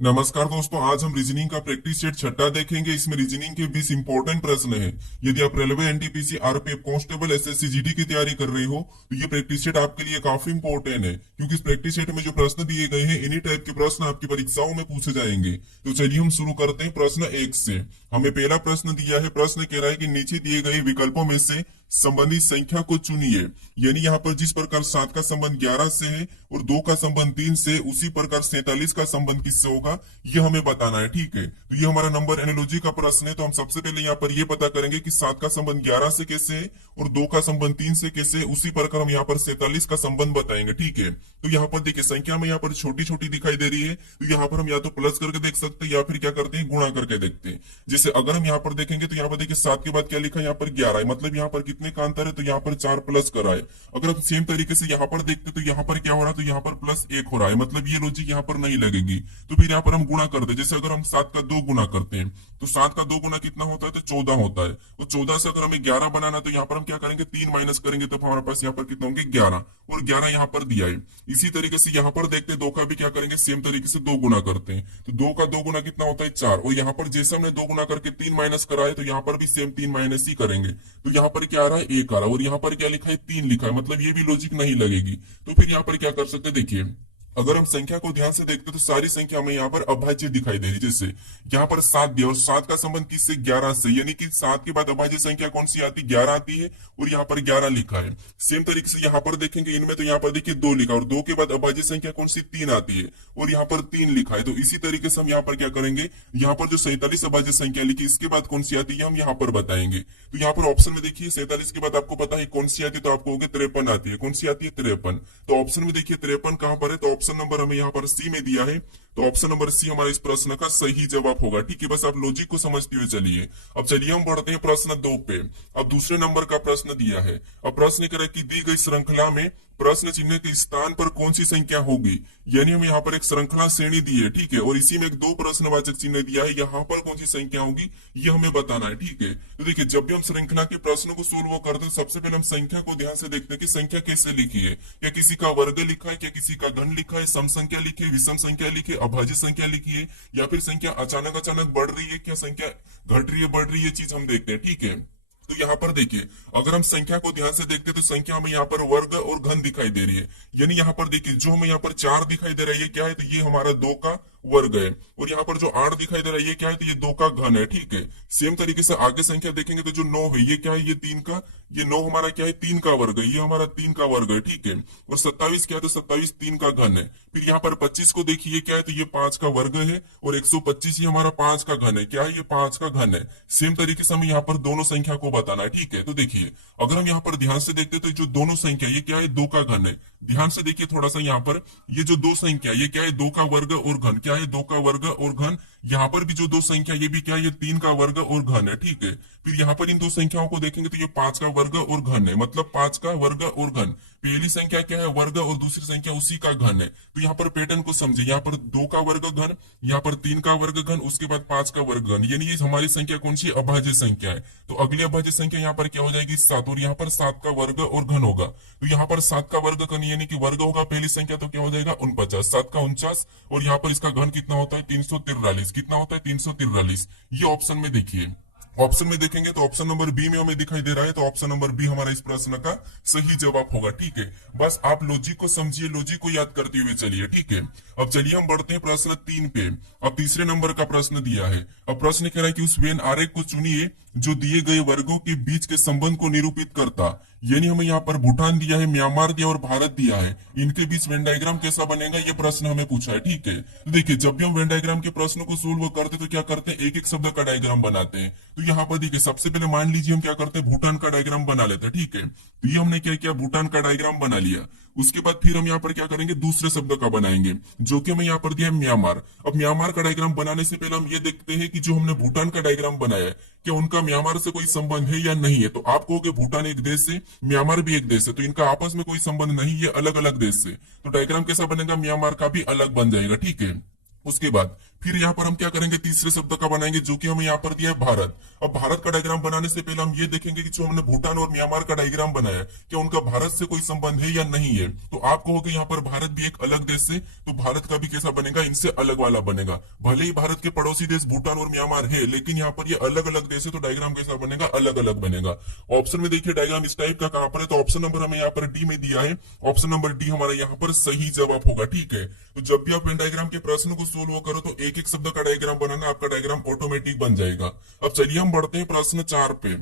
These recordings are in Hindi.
नमस्कार दोस्तों, आज हम रीजनिंग का प्रैक्टिस सेट छठा देखेंगे। इसमें रीजनिंग के 20 इंपॉर्टेंट प्रश्न हैं। यदि आप railway, NTPC, RPF, constable, SSC, GD की तैयारी कर रहे हो तो ये प्रैक्टिस सेट आपके लिए काफी इंपॉर्टेंट है, क्योंकि इस प्रैक्टिस सेट में जो प्रश्न दिए गए हैं इन्हीं टाइप के प्रश्न आपकी परीक्षाओं में पूछे जाएंगे। तो चलिए हम शुरू करते हैं प्रश्न 1 से। हमें पहला प्रश्न दिया है। प्रश्न कह रहा है कि नीचे दिए गए विकल्पों में से संबंधित संख्या को चुनिए। यानी यहाँ पर जिस प्रकार 7 का संबंध 11 से है और 2 का संबंध 3 से, उसी प्रकार 47 का संबंध किससे होगा ये हमें बताना है। ठीक है, तो ये हमारा नंबर एनालॉजी का प्रश्न है। तो हम सबसे पहले यहाँ पर ये पता करेंगे कि 7 का संबंध 11 से कैसे है और 2 का संबंध 3 से कैसे है। उसी प्रकार हम यहाँ पर 47 का संबंध बताएंगे। ठीक है, तो यहाँ पर देखिए संख्या में यहाँ पर छोटी छोटी दिखाई दे रही है, तो यहाँ पर हम या तो प्लस करके देख सकते हैं या फिर क्या करते हैं, गुणा करके देखते हैं। जैसे अगर हम यहाँ पर देखेंगे तो यहाँ पर देखिए 7 के बाद क्या लिखा है, यहाँ पर 11 है, मतलब यहाँ पर कितने का अंतर है, तो यहाँ पर 4 प्लस करा है। अगर हम सेम तरीके से यहाँ पर देखते तो यहाँ पर क्या हो रहा है, तो यहाँ पर +1 हो रहा है, मतलब ये लॉजिक यहाँ पर नहीं लगेगी। तो फिर यहाँ पर हम गुणा करते हैं। जैसे अगर हम 7 का 2 गुना करते हैं तो 7 का 2 गुना कितना होता है, तो 14 होता है। तो 14 से अगर हमें 11 बनाना तो यहाँ पर हम क्या करेंगे, 3 माइनस करेंगे तो हमारे पास यहाँ पर कितना होंगे, 11, और 11 यहाँ पर दिया है। इसी तरीके से यहाँ पर देखते हैं 2 का भी क्या करेंगे, सेम तरीके से 2 गुना करते हैं। तो 2 का 2 गुना कितना होता है, 4, और यहाँ पर जैसे हमने 2 गुना करके 3 माइनस करा है तो यहाँ पर भी सेम 3 माइनस ही करेंगे। तो यहाँ पर क्या आ रहा है, 1 आ रहा है, और यहाँ पर क्या लिखा है, 3 लिखा है, मतलब ये भी लॉजिक नहीं लगेगी। तो फिर यहाँ पर क्या कर सकते हैं, देखिए अगर हम संख्या को ध्यान से देखते तो सारी संख्या में यहाँ पर अभाज्य दिखाई दे रही। जैसे यहाँ पर 7 दिया और 7 का संबंध किससे, 11 से, यानी कि 7 के बाद अभाज्य संख्या कौन सी आती है, 11 आती है, और यहाँ पर 11 लिखा है। सेम तरीके से यहाँ पर देखेंगे इनमें, तो यहाँ पर देखिए 2 लिखा, और 2 के बाद अभाज्य संख्या कौन सी, 3 आती है, और यहाँ पर 3 लिखा है। तो इसी तरीके से हम यहाँ पर क्या करेंगे, यहाँ पर जो 47 अभाज्य संख्या लिखी इसके बाद कौन सी आती है हम यहाँ पर बताएंगे। तो यहाँ पर ऑप्शन में देखिए 47 के बाद आपको पता है कौन सी आती है, तो आपको होगी 53 आती है। कौन सी आती है, 53। तो ऑप्शन में देखिए 53 कहां पर है, तो ऑप्शन नंबर हमें यहाँ पर सी में दिया है। तो ऑप्शन नंबर सी हमारे इस प्रश्न का सही जवाब होगा। ठीक है, बस आप लॉजिक को समझते हुए चलिए। अब चलिए हम बढ़ते हैं प्रश्न 2 पे। अब दूसरे नंबर का प्रश्न दिया है। अब प्रश्न कह रहा है कि दी गई श्रृंखला में प्रश्न चिन्ह के स्थान पर कौन सी संख्या होगी। यानी हम यहाँ पर एक श्रृंखला श्रेणी दी है, ठीक है, और इसी में एक 2 प्रश्नवाचक चिन्ह दिया है, यहाँ पर कौन सी संख्या होगी ये हमें बताना है। ठीक है, तो देखिए जब भी हम श्रृंखला के प्रश्नों को सोल्व करते हैं सबसे पहले हम संख्या को ध्यान से देखते हैं कि संख्या कैसे लिखी है। क्या किसी का वर्ग लिखा है, क्या किसी का घन लिखा है, सम संख्या लिखी है, विषम संख्या लिखी है, अभाज्य संख्या लिखी है, या फिर संख्या अचानक अचानक बढ़ रही है, क्या संख्या घट रही है, बढ़ रही है, चीज हम देखते हैं। ठीक है, तो यहाँ पर देखिए अगर हम संख्या को ध्यान से देखते तो संख्या हमें यहाँ पर वर्ग और घन दिखाई दे रही है। यानी यहाँ पर देखिए जो हमें यहाँ पर 4 दिखाई दे रहा है ये क्या है, तो ये हमारा 2 का वर्ग है, और यहाँ पर जो 8 दिखाई दे रहा है ये क्या है, तो ये 2 का घन है। ठीक है, सेम तरीके से आगे संख्या देखेंगे तो जो 9 है ये क्या है, ये 3 का, ये 9 हमारा क्या है, 3 का वर्ग है, ये हमारा 3 का वर्ग है। ठीक है, और 27 क्या है, तो 27 3 का घन है। फिर यहाँ पर 25 को देखिए क्या है, तो ये 5 का वर्ग है, और 125 ये हमारा 5 का घन है। क्या है, ये 5 का घन है। सेम तरीके से हमें यहाँ पर दोनों संख्या को बताना है। ठीक है, तो देखिए अगर हम यहाँ पर ध्यान से देखते तो जो दोनों संख्या ये क्या है, 2 का घन है। ध्यान से देखिए थोड़ा सा यहाँ पर, ये जो 2 संख्या ये क्या है, 2 का वर्ग और घन, क्या है, 2 का वर्ग और घन। यहाँ पर भी जो 2 संख्या ये भी क्या है, ये 3 का वर्ग और घन है। ठीक है, फिर यहाँ पर इन 2 संख्याओं को देखेंगे तो ये 5 का वर्ग और घन है, मतलब 5 का वर्ग और घन। पहली संख्या क्या है, वर्ग, और दूसरी संख्या उसी का घन है। तो यहाँ पर पैटर्न को समझे, यहाँ पर 2 का वर्ग घन, यहाँ पर 3 का वर्ग घन, उसके बाद 5 का वर्ग घन, यानी ये हमारी संख्या कौन सी, अभाज्य संख्या है। तो अगली अभाज्य संख्या यहाँ पर क्या हो जाएगी, 7, और यहाँ पर 7 का वर्ग और घन होगा। तो यहाँ पर 7 का वर्ग घन यानी कि वर्ग होगा पहली संख्या, तो क्या हो जाएगा, 49, 7 का 49, और यहाँ पर इसका घन कितना होता है, 343। कितना होता है, 343। ये ऑप्शन में देखिए, ऑप्शन में देखेंगे तो ऑप्शन नंबर बी में हमें दिखाई दे रहा है। तो ऑप्शन नंबर बी हमारा इस प्रश्न का सही जवाब होगा। ठीक है, बस आप लॉजिक को समझिए, लॉजिक को याद करते हुए चलिए। ठीक है, अब चलिए हम बढ़ते हैं प्रश्न 3 पे। अब तीसरे नंबर का प्रश्न दिया है। अब प्रश्न कह रहा है कि उस वेन आरेख को चुनिए जो दिए गए वर्गों के बीच के संबंध को निरूपित करता। यानी हमें यहाँ पर भूटान दिया है, म्यांमार दिया और भारत दिया है, इनके बीच वेन डायग्राम कैसा बनेगा ये प्रश्न हमें पूछा है। ठीक है, तो देखिए जब भी हम वेन डायग्राम के प्रश्नों को सोल्व करते तो क्या करते हैं, एक एक शब्द का डायग्राम बनाते हैं। तो यहाँ पर देखिए सबसे पहले मान लीजिए हम क्या करते हैं, भूटान का डायग्राम बना लेते हैं। ठीक है, तो ये हमने क्या किया, भूटान का डायग्राम बना लिया। उसके बाद फिर हम यहाँ पर क्या करेंगे, दूसरे शब्द का बनाएंगे, जो कि हमें यहाँ पर दिया है म्यांमार। अब म्यांमार का डायग्राम बनाने से पहले हम ये देखते हैं कि जो हमने भूटान का डायग्राम बनाया है क्या उनका म्यांमार से कोई संबंध है या नहीं है। तो आप कहोगे भूटान एक देश है, म्यांमार भी एक देश है, तो इनका आपस में कोई संबंध नहीं, ये अलग अलग देश से। तो डायग्राम कैसा बनेगा, म्यांमार का भी अलग बन जाएगा। ठीक है, उसके बाद फिर यहाँ पर हम क्या करेंगे, तीसरे शब्द का बनाएंगे जो कि हमें यहाँ पर दिया है भारत। अब भारत का डायग्राम बनाने से पहले हम ये देखेंगे कि जो हमने भूटान और म्यांमार का डायग्राम बनाया क्या उनका भारत से कोई संबंध है या नहीं है। तो आप कहोगे यहाँ पर भारत भी एक अलग देश है, तो भारत का भी कैसा बनेगा, इनसे अलग वाला बनेगा। भले ही भारत के पड़ोसी देश भूटान और म्यांमार है, लेकिन यहाँ पर ये अलग अलग देश है, तो डायग्राम कैसा बनेगा, अलग अलग बनेगा। ऑप्शन में देखिए डायग्राम इस टाइप का कहां पर है, तो ऑप्शन नंबर हमें यहाँ पर डी में दिया है। ऑप्शन नंबर डी हमारा यहाँ पर सही जवाब होगा। ठीक है, तो जब भी आप वेन डायग्राम के प्रश्न को सोल्व करो तो एक एक शब्द का डायग्राम बनाना, आपका डायग्राम ऑटोमेटिक बन जाएगा। अब चलिए हम बढ़ते हैं प्रश्न 4 पे।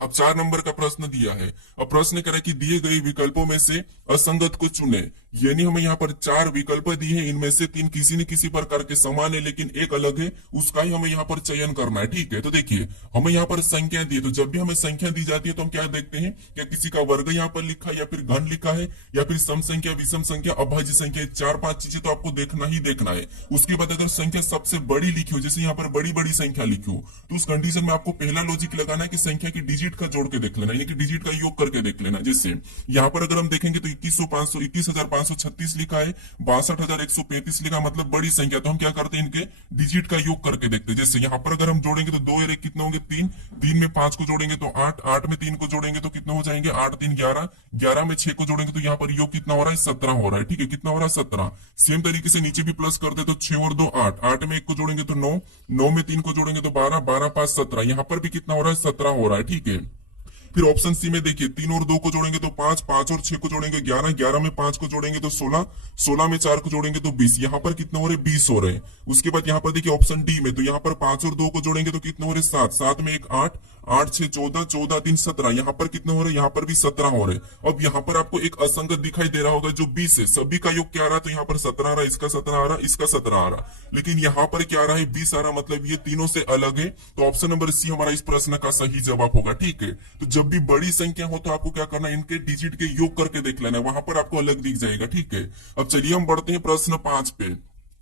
अब 4 नंबर का प्रश्न दिया है। अब प्रश्न करें कि दिए गए विकल्पों में से असंगत को चुने। यानी हमें यहाँ पर 4 विकल्प दिए हैं, इनमें से 3 किसी न किसी प्रकार के समान है लेकिन एक अलग है, उसका ही हमें यहाँ पर चयन करना है। ठीक है, तो देखिए हमें यहाँ पर संख्या दी है, तो जब भी हमें संख्या दी जाती है तो हम क्या देखते हैं, क्या किसी का वर्ग यहाँ पर लिखा है या फिर घन लिखा है या फिर सम संख्या, विषम संख्या, अभाज्य संख्या, 4-5 चीजें तो आपको देखना ही देखना है। उसके बाद अगर संख्या सबसे बड़ी लिखी हो, जैसे यहाँ पर बड़ी बड़ी संख्या लिखी हो, तो उस कंडीशन में आपको पहला लॉजिक लगाना है कि संख्या की डिजिट का जोड़ के देख लेना, यानी कि डिजिट का योग करके देख लेना। जैसे यहाँ पर अगर हम देखेंगे तो 21,536 लिखा है, 62,135 लिखा, मतलब बड़ी संख्या। तो हम क्या करते हैं, इनके डिजिट का योग करके देखते हैं। जैसे यहाँ पर अगर हम जोड़ेंगे तो 2 और 1 कितने होंगे, 3, 3 में 5 को जोड़ेंगे तो 8, 8 में 3 को जोड़ेंगे तो कितने हो जाएंगे, 8 3 11, 11 में 6 को जोड़ेंगे तो यहाँ पर योग कितना हो रहा है, 17 हो रहा है। ठीक है, कितना हो रहा है, 17। सेम तरीके से नीचे भी प्लस करते तो 6 और 2 8, 8 में 1 को जोड़ेंगे तो 9, 9 में 3 को जोड़ेंगे तो 12, 12 5 17, यहाँ पर भी कितना हो रहा है, 17 हो रहा है। ठीक है, फिर ऑप्शन सी में देखिए 3 और 2 को जोड़ेंगे तो 5, 5 और 6 को जोड़ेंगे 11, 11 में 5 को जोड़ेंगे तो 16, 16 में 4 को जोड़ेंगे तो 20, यहाँ पर कितने हो रहे, 20 हो रहे हैं। उसके बाद यहाँ पर देखिए ऑप्शन डी में, तो यहाँ पर 5 और 2 को जोड़ेंगे तो कितने हो रहे, 7, 7 में 1 8, 8 6 14, 14 3 17, यहाँ पर कितने हो रहे, यहाँ पर भी 17 हो रहे। अब यहाँ पर आपको एक असंगत दिखाई दे रहा होगा जो 20 है, सभी का योग क्या आ रहा है, तो यहाँ पर 17 आ रहा है, इसका 17 आ रहा है, इसका 17 आ रहा, लेकिन यहाँ पर क्या आ रहा है, 20 आ रहा, मतलब ये तीनों से अलग है। तो ऑप्शन नंबर सी हमारा इस प्रश्न का सही जवाब होगा। ठीक है, तो जब भी बड़ी संख्या हो तो आपको क्या करना है, इनके डिजिट के योग करके देख लेना है, वहां पर आपको अलग दिख जाएगा। ठीक है, अब चलिए हम बढ़ते हैं प्रश्न 5 पे।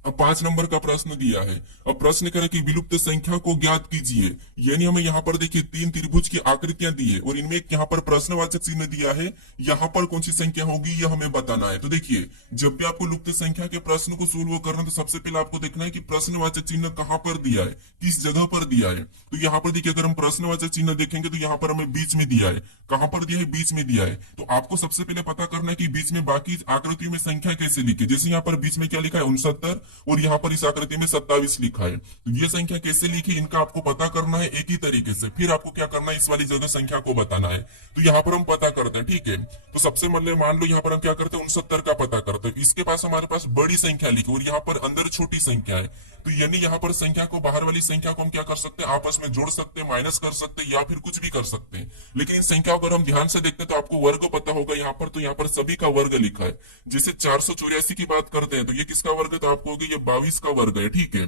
अब 5 नंबर का प्रश्न दिया है। अब प्रश्न करें कि विलुप्त संख्या को ज्ञात कीजिए। यानी हमें यहाँ पर देखिए 3 त्रिभुज की आकृतियां दी है और इनमें एक यहाँ पर प्रश्नवाचक चिन्ह दिया है, यहाँ पर कौन सी संख्या होगी यह हमें बताना है। तो देखिए जब भी आपको लुप्त संख्या के प्रश्न को सोल्व करना तो सबसे पहले आपको देखना है कि प्रश्नवाचक चिन्ह कहाँ पर दिया है, किस जगह पर दिया है। तो यहाँ पर देखिए अगर हम प्रश्नवाचक चिन्ह देखेंगे तो यहाँ पर हमें बीच में दिया है। कहाँ पर दिया है, बीच में दिया है। तो आपको सबसे पहले पता करना है कि बीच में बाकी आकृतियों में संख्या कैसे लिखी। जैसे यहाँ पर बीच में क्या लिखा है, 69, और यहाँ पर इस आकृति में 27 लिखा है। तो ये संख्या कैसे लिखी, इनका आपको पता करना है एक ही तरीके से। फिर आपको क्या करना है, इस वाली जगह संख्या को बताना है। तो यहाँ पर हम पता करते हैं। ठीक है, तो सबसे मतलब मान लो यहाँ पर हम क्या करते हैं, 69 का पता करते हैं। इसके पास हमारे पास बड़ी संख्या लिखी और यहाँ पर अंदर छोटी संख्या है। तो यानी यहाँ पर संख्या को, बाहर वाली संख्या को हम क्या कर सकते हैं, आपस में जोड़ सकते हैं, माइनस कर सकते हैं या फिर कुछ भी कर सकते हैं। लेकिन इन संख्या को अगर हम ध्यान से देखते हैं तो आपको वर्ग पता होगा यहाँ पर। तो यहाँ पर सभी का वर्ग लिखा है। जैसे 484 की बात करते हैं तो ये किसका वर्ग है, तो आपको होगी ये 22 का वर्ग है। ठीक है,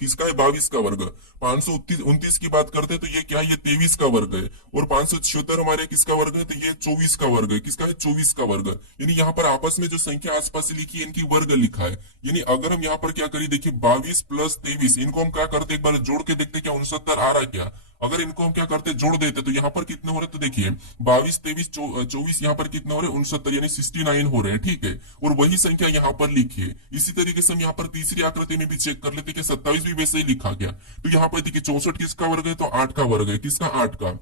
किसका है, 22 का वर्ग। 529 की बात करते हैं तो ये क्या है, ये 23 का वर्ग है। और 576 हमारे किसका वर्ग है, तो ये 24 का वर्ग है। किसका है, 24 का वर्ग। यानी यहाँ पर आपस में जो संख्या आसपास लिखी है इनकी वर्ग लिखा है। यानी अगर हम यहाँ पर क्या करें, देखिए 22 प्लस 23, इनको हम क्या करते, एक बार जोड़ के देखते क्या 69 आ रहा है क्या। अगर इनको हम क्या करते, जोड़ देते तो यहाँ पर कितने हो रहे, तो देखिए 22 23 24, यहाँ पर कितने हो रहे, 69, यानी 69 हो रहे हैं। ठीक है, और वही संख्या यहाँ पर लिखी है। इसी तरीके से हम यहाँ पर तीसरी आकृति में भी चेक कर लेते कि 27 भी वैसे ही लिखा गया। तो यहाँ पर देखिए 64 किसका वर्ग है, तो 8 का वर्ग है। किसका, 8 का।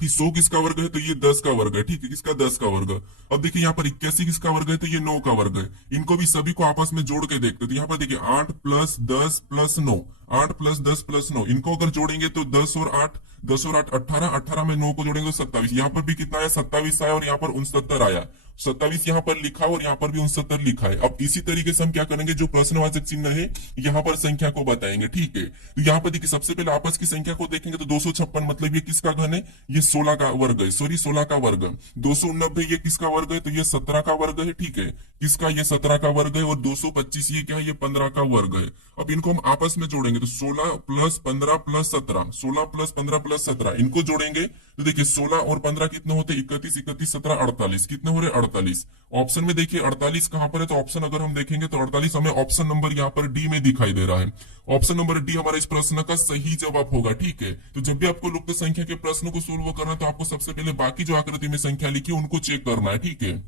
फिर 100 किसका वर्ग है, तो ये 10 का वर्ग है। ठीक है, किसका, 10 का वर्ग। अब देखिए यहाँ पर 81 किसका वर्ग है, तो ये 9 का वर्ग है। इनको भी सभी को आपस में जोड़ के देखते तो यहाँ पर देखिए 8 प्लस 10 प्लस 9, 8 प्लस 10 प्लस 9, इनको अगर जोड़ेंगे तो 10 और 8, 10 और 8 18, 18 में 9 को जोड़ेंगे तो 27। यहाँ पर भी कितना आया, 27 आया और यहाँ पर 69 आया। 27 यहाँ पर लिखा और यहाँ पर भी 69 लिखा है। अब इसी तरीके से हम क्या करेंगे, जो प्रश्नवाचक चिन्ह है यहाँ पर संख्या को बताएंगे। ठीक है, तो यहाँ पर देखिए सबसे पहले आपस की संख्या को देखेंगे तो 256, मतलब ये किसका घन है, ये 16 का वर्ग है, सॉरी 16 का वर्ग। 289 ये किसका वर्ग है, तो ये 17 का वर्ग है। ठीक है, किसका, ये 17 का वर्ग है। और 225 ये क्या है, ये 15 का वर्ग है। अब इनको हम आपस में जोड़ेंगे तो 16 प्लस 15 प्लस 17, 16 प्लस 15 प्लस 17, इनको जोड़ेंगे तो देखिए 16 और 15 कितने होते, 31, 31 17 48, कितने हो रहे, 48। ऑप्शन में देखिए 48 कहां पर है, तो ऑप्शन अगर हम देखेंगे तो 48 हमें ऑप्शन नंबर यहाँ पर डी में दिखाई दे रहा है। ऑप्शन नंबर डी हमारा इस प्रश्न का सही जवाब होगा। ठीक है, तो जब भी आपको लुप्त संख्या के प्रश्न को सोल्व करना है तो आपको सबसे पहले बाकी जो आकृति में संख्या लिखी है उनको चेक करना है। ठीक है,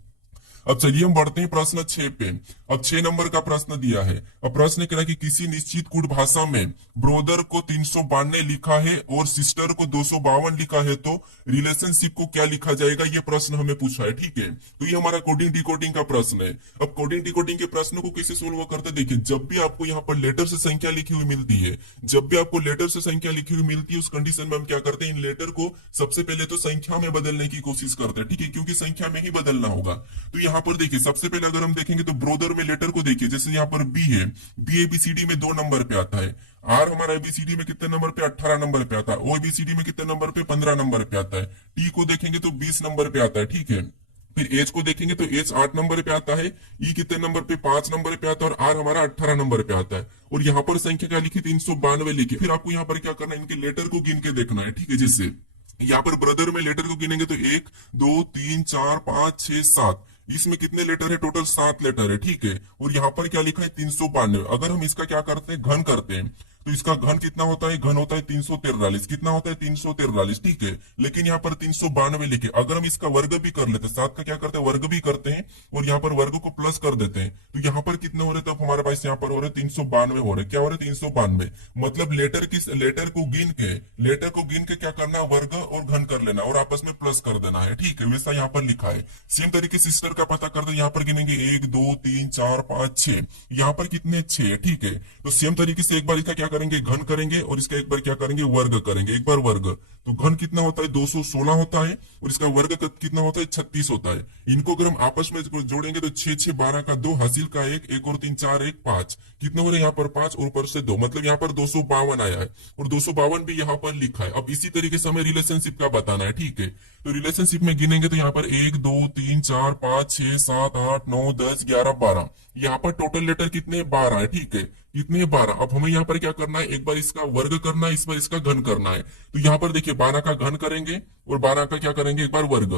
अब चलिए हम बढ़ते हैं प्रश्न 6 पे। अब 6 नंबर का प्रश्न दिया है। अब प्रश्न कह रहा है कि किसी निश्चित कूट भाषा में ब्रोदर को 392 लिखा है और सिस्टर को 252 लिखा है, तो रिलेशनशिप को क्या लिखा जाएगा, ये प्रश्न हमें पूछा है। ठीक है, तो ये हमारा कोडिंग डिकोडिंग का प्रश्न है। अब कोडिंग डिकोडिंग के प्रश्न को कैसे सोल्व करते हैं, देखिए जब भी आपको यहाँ पर लेटर से संख्या लिखी हुई मिलती है, जब भी आपको लेटर से संख्या लिखी हुई मिलती है, उस कंडीशन में हम क्या करते हैं, इन लेटर को सबसे पहले तो संख्या में बदलने की कोशिश करते हैं। ठीक है, क्योंकि संख्या में ही बदलना होगा। तो यहाँ पर देखिए सबसे पहले अगर हम देखेंगे तो ब्रोदर में लेटर को देखिए, जैसे यहाँ पर बी है, बी एबीसीडी में 2 नंबर पे आता है। आर हमारा एबीसीडी में कितने नंबर पे, 18 नंबर पे आता है। ओ एबीसीडी में कितने नंबर पे, 15 नंबर पे आता है। टी को देखेंगे तो 20 नंबर पे आता है। ठीक है, फिर एच को देखेंगे तो एच 8 नंबर पे आता है। ई कितने नंबर पे, 5 नंबर पे आता है। और आर हमारा 18 नंबर पे आता है। और यहाँ पर संख्या क्या लिखी, 392 लिखी। फिर आपको यहाँ पर क्या करना है, इनके लेटर को गिन के देखना है। ठीक है, जैसे यहाँ पर ब्रदर में लेटर को गिनेंगे तो 1 2 3 4 5 6 7, इसमें कितने लेटर है, टोटल 7 लेटर है। ठीक है, और यहाँ पर क्या लिखा है, 392। अगर हम इसका क्या करते हैं, घन करते हैं, तो इसका घन कितना होता है, घन होता है 343। कितना होता है, 343। ठीक है, लेकिन यहाँ पर 392 लिखे। अगर हम इसका वर्ग भी कर लेते हैं, 7 का क्या करते हैं, वर्ग भी करते हैं, और यहाँ पर वर्ग को प्लस कर देते हैं, तो यहाँ पर कितने हो रहे, तो हमारे पास यहाँ पर हो रहे 392 हो रहे। क्या हो रहे, 392। मतलब लेटर को गिन के क्या करना, वर्ग और घन कर लेना और आपस में प्लस कर देना है। ठीक है, वैसा यहाँ पर लिखा है। सेम तरीके सिस्टर का पता कर दो, यहाँ पर गिनेंगे 1 2 3 4 5 6, यहाँ पर कितने, 6। ठीक है, तो सेम तरीके से एक बार इसका क्या करेंगे, घन करेंगे, और इसका एक बार क्या करेंगे, वर्ग करेंगे। एक बार वर्ग, तो घन कितना होता है, 216 होता है, और इसका वर्ग कितना होता है, 36 होता है। इनको अगर हम आपस में जोड़ेंगे तो 6 6 12 का 2, हासिल का 1, 1 और 3 4 1 5, कितने हो रहे यहाँ पर 5 और ऊपर से 2, मतलब यहाँ पर 252 आया है, और 252 भी यहाँ पर लिखा है। अब इसी तरीके से हमें रिलेशनशिप का बताना है। ठीक है, तो रिलेशनशिप में गिनेंगे तो यहाँ पर 1 2 3 4 5 6 7 8 9 10 11 12, यहाँ पर टोटल लेटर कितने, 12 है। ठीक है, कितने, 12। अब हमें यहाँ पर क्या करना है, एक बार इसका वर्ग करना है, इस बार इसका घन करना है। तो यहाँ पर देखिए 12 का घन करेंगे और 12 का क्या करेंगे, एक बार वर्ग।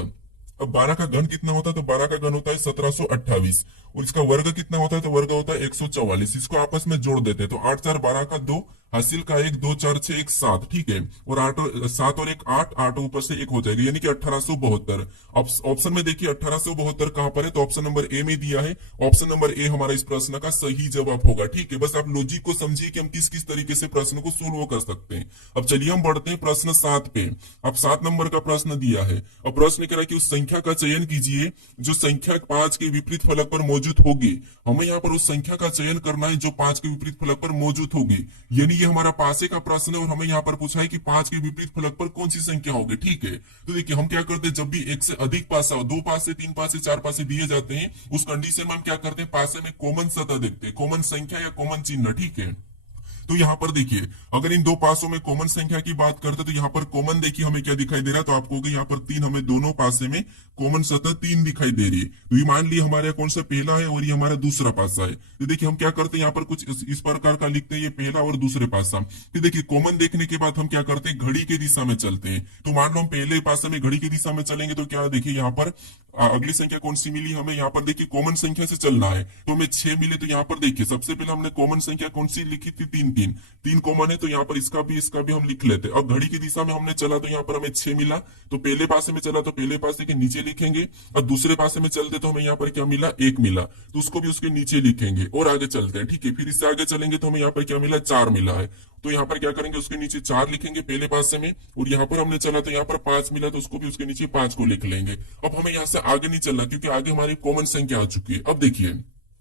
अब 12 का घन कितना होता है, तो 12 का घन होता है 1728, और इसका वर्ग कितना होता है, तो वर्ग होता है 144। इसको आपस में जोड़ देते हैं तो 8 4 12 का 2, हासिल का 1 2 4 6 1 7। ठीक है, और 8 7 और 1 8, 8 ऊपर से 1 हो जाएगा, यानी कि 1872। अब ऑप्शन में देखिए 1872 कहां पर है, तो ऑप्शन नंबर ए में दिया है। ऑप्शन नंबर ए हमारा इस प्रश्न का सही जवाब होगा। ठीक है, बस आप लॉजिक को समझिए कि हम किस किस तरीके से प्रश्न को सोल्व कर सकते हैं। अब चलिए हम बढ़ते हैं प्रश्न 7 पे। अब 7 नंबर का प्रश्न दिया है। अब प्रश्न कह रहा है कि उस संख्या का चयन कीजिए जो संख्या 5 के विपरीत फलक पर मौजूद होगी। हमें यहाँ पर उस संख्या का चयन करना है जो 5 के विपरीत फलक पर मौजूद होगी, यानी ये हमारा पासे का प्रश्न है, और हमें यहाँ पर पूछा है कि 5 के विपरीत फलक पर कौन सी संख्या होगी। ठीक है, तो देखिए हम क्या करते हैं, जब भी एक से अधिक पासा हो, 2 पासे 3 पासे 4 पासे दिए जाते हैं, उस कंडीशन में हम क्या करते हैं, पासे में कॉमन सतह देखते हैं, कॉमन संख्या या कॉमन चिन्ह। ठीक है, तो यहाँ पर देखिए अगर इन दो पासों में कॉमन संख्या की बात करते तो यहाँ पर कॉमन देखिए हमें क्या दिखाई दे रहा है, तो आपको यहाँ पर 3, हमें दोनों पासे में कॉमन सतह 3 दिखाई दे रही है। तो ये मान लिया हमारे कौन सा पहला है और ये हमारा दूसरा पासा है। तो देखिए हम क्या करते हैं, यहाँ पर कुछ इस प्रकार का लिखते हैं, ये पहला और दूसरे पासा। फिर देखिए कॉमन देखने के बाद हम क्या करते हैं, घड़ी की दिशा में चलते हैं। तो मान लो हम पहले पासे में घड़ी की दिशा में चलेंगे तो क्या देखिए यहाँ पर अगली संख्या कौन सी मिली हमें, यहाँ पर देखिए कॉमन संख्या से चलना है, तो हमें 6 मिले। तो यहाँ पर देखिए सबसे पहले हमने कॉमन संख्या कौन सी लिखी थी, 3 3 3 कॉमन है, तो यहाँ पर इसका भी हम लिख लेते। अब घड़ी की दिशा में हमने चला तो यहाँ पर हमें 6 मिला, तो पहले पासे में चला तो पहले पासे के नीचे लिखेंगे, और दूसरे पासे में चलते तो हमें यहाँ पर क्या मिला, 1 मिला, तो उसको भी उसके नीचे लिखेंगे और आगे चलते हैं। ठीक है, फिर इससे आगे चलेंगे तो हमें यहाँ पर क्या मिला, 4 मिला है, तो यहाँ पर क्या करेंगे, उसके नीचे 4 लिखेंगे पहले पासे में, और यहाँ पर हमने चला तो यहाँ पर 5 मिला, तो उसको भी उसके नीचे 5 को लिख लेंगे। अब हमें यहाँ से आगे नहीं चलना क्योंकि आगे हमारी कॉमन संख्या आ चुकी है। अब देखिए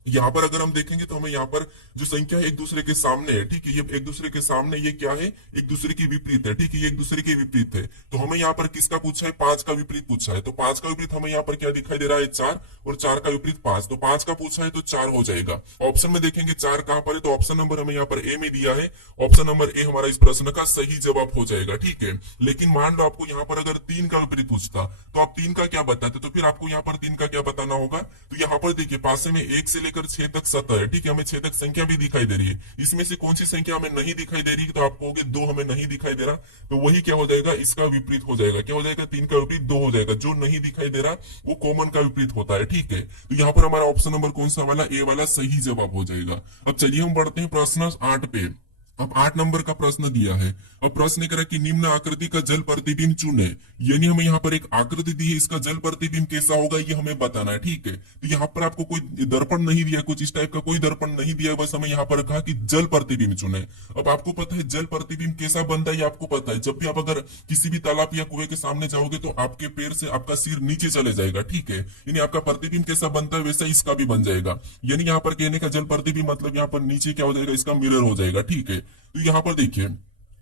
यहाँ पर अगर हम देखेंगे तो हमें यहाँ पर जो संख्या है एक दूसरे के सामने है। ठीक है, ये एक दूसरे के सामने, ये क्या है, एक दूसरे के विपरीत है। ठीक है, ये एक दूसरे के विपरीत है, तो हमें यहाँ पर किसका पूछा है, 5 का विपरीत पूछा है। तो 5 का विपरीत हमें यहाँ पर क्या दिखाई दे रहा है, 4, और 4 का विपरीत 5, तो 5 का पूछा है तो 4 हो जाएगा। ऑप्शन में देखेंगे 4 कहां पर है, तो ऑप्शन नंबर हमें यहाँ पर ए में दिया है। ऑप्शन नंबर ए हमारा इस प्रश्न का सही जवाब हो जाएगा। ठीक है, लेकिन मान लो आपको यहाँ पर अगर 3 का विपरीत पूछता तो आप 3 का क्या बताते, तो फिर आपको यहाँ पर 3 का क्या बताना होगा। तो यहाँ पर देखिए पासे में 1 से लेकर 6 तक सतह है। ठीक है, हमें 6 तक संख्या भी दिखाई दे रही है, इसमें से कौन सी संख्या हमें नहीं दिखाई दे रही, तो आप कहोगे 2 हमें नहीं दिखाई दे रहा, तो वही क्या हो जाएगा, इसका विपरीत हो जाएगा। क्या हो जाएगा, 3 का विपरीत 2 हो जाएगा, जो नहीं दिखाई दे रहा वो कॉमन का विपरीत होता है। ठीक है, तो यहाँ पर हमारा ऑप्शन नंबर कौन सा वाला, ए वाला सही जवाब हो जाएगा। अब चलिए हम बढ़ते हैं प्रश्न 8 पे। अब 8 नंबर का प्रश्न दिया है। अब प्रश्न करा कि निम्न आकृति का जल प्रतिबिंब चुने। यानी हमें यहाँ पर एक आकृति दी है, इसका जल प्रतिबिंब कैसा होगा ये हमें बताना है, ठीक है। तो यहाँ पर आपको कोई दर्पण नहीं दिया, कुछ इस टाइप का कोई दर्पण नहीं दिया, बस हमें यहाँ पर कहा कि जल प्रतिबिंब चुने। अब आपको पता है जल प्रतिबिंब कैसा बनता है, ये आपको पता है। जब भी आप अगर किसी भी तालाब या कुएं के सामने जाओगे तो आपके पैर से आपका सिर नीचे चले जाएगा, ठीक है। यानी आपका प्रतिबिंब कैसा बनता है वैसा इसका भी बन जाएगा। यानी यहाँ पर कहने का जल प्रतिबिंब मतलब यहाँ पर नीचे क्या हो जाएगा, इसका मिरर हो जाएगा, ठीक है। तो यहाँ पर देखिए,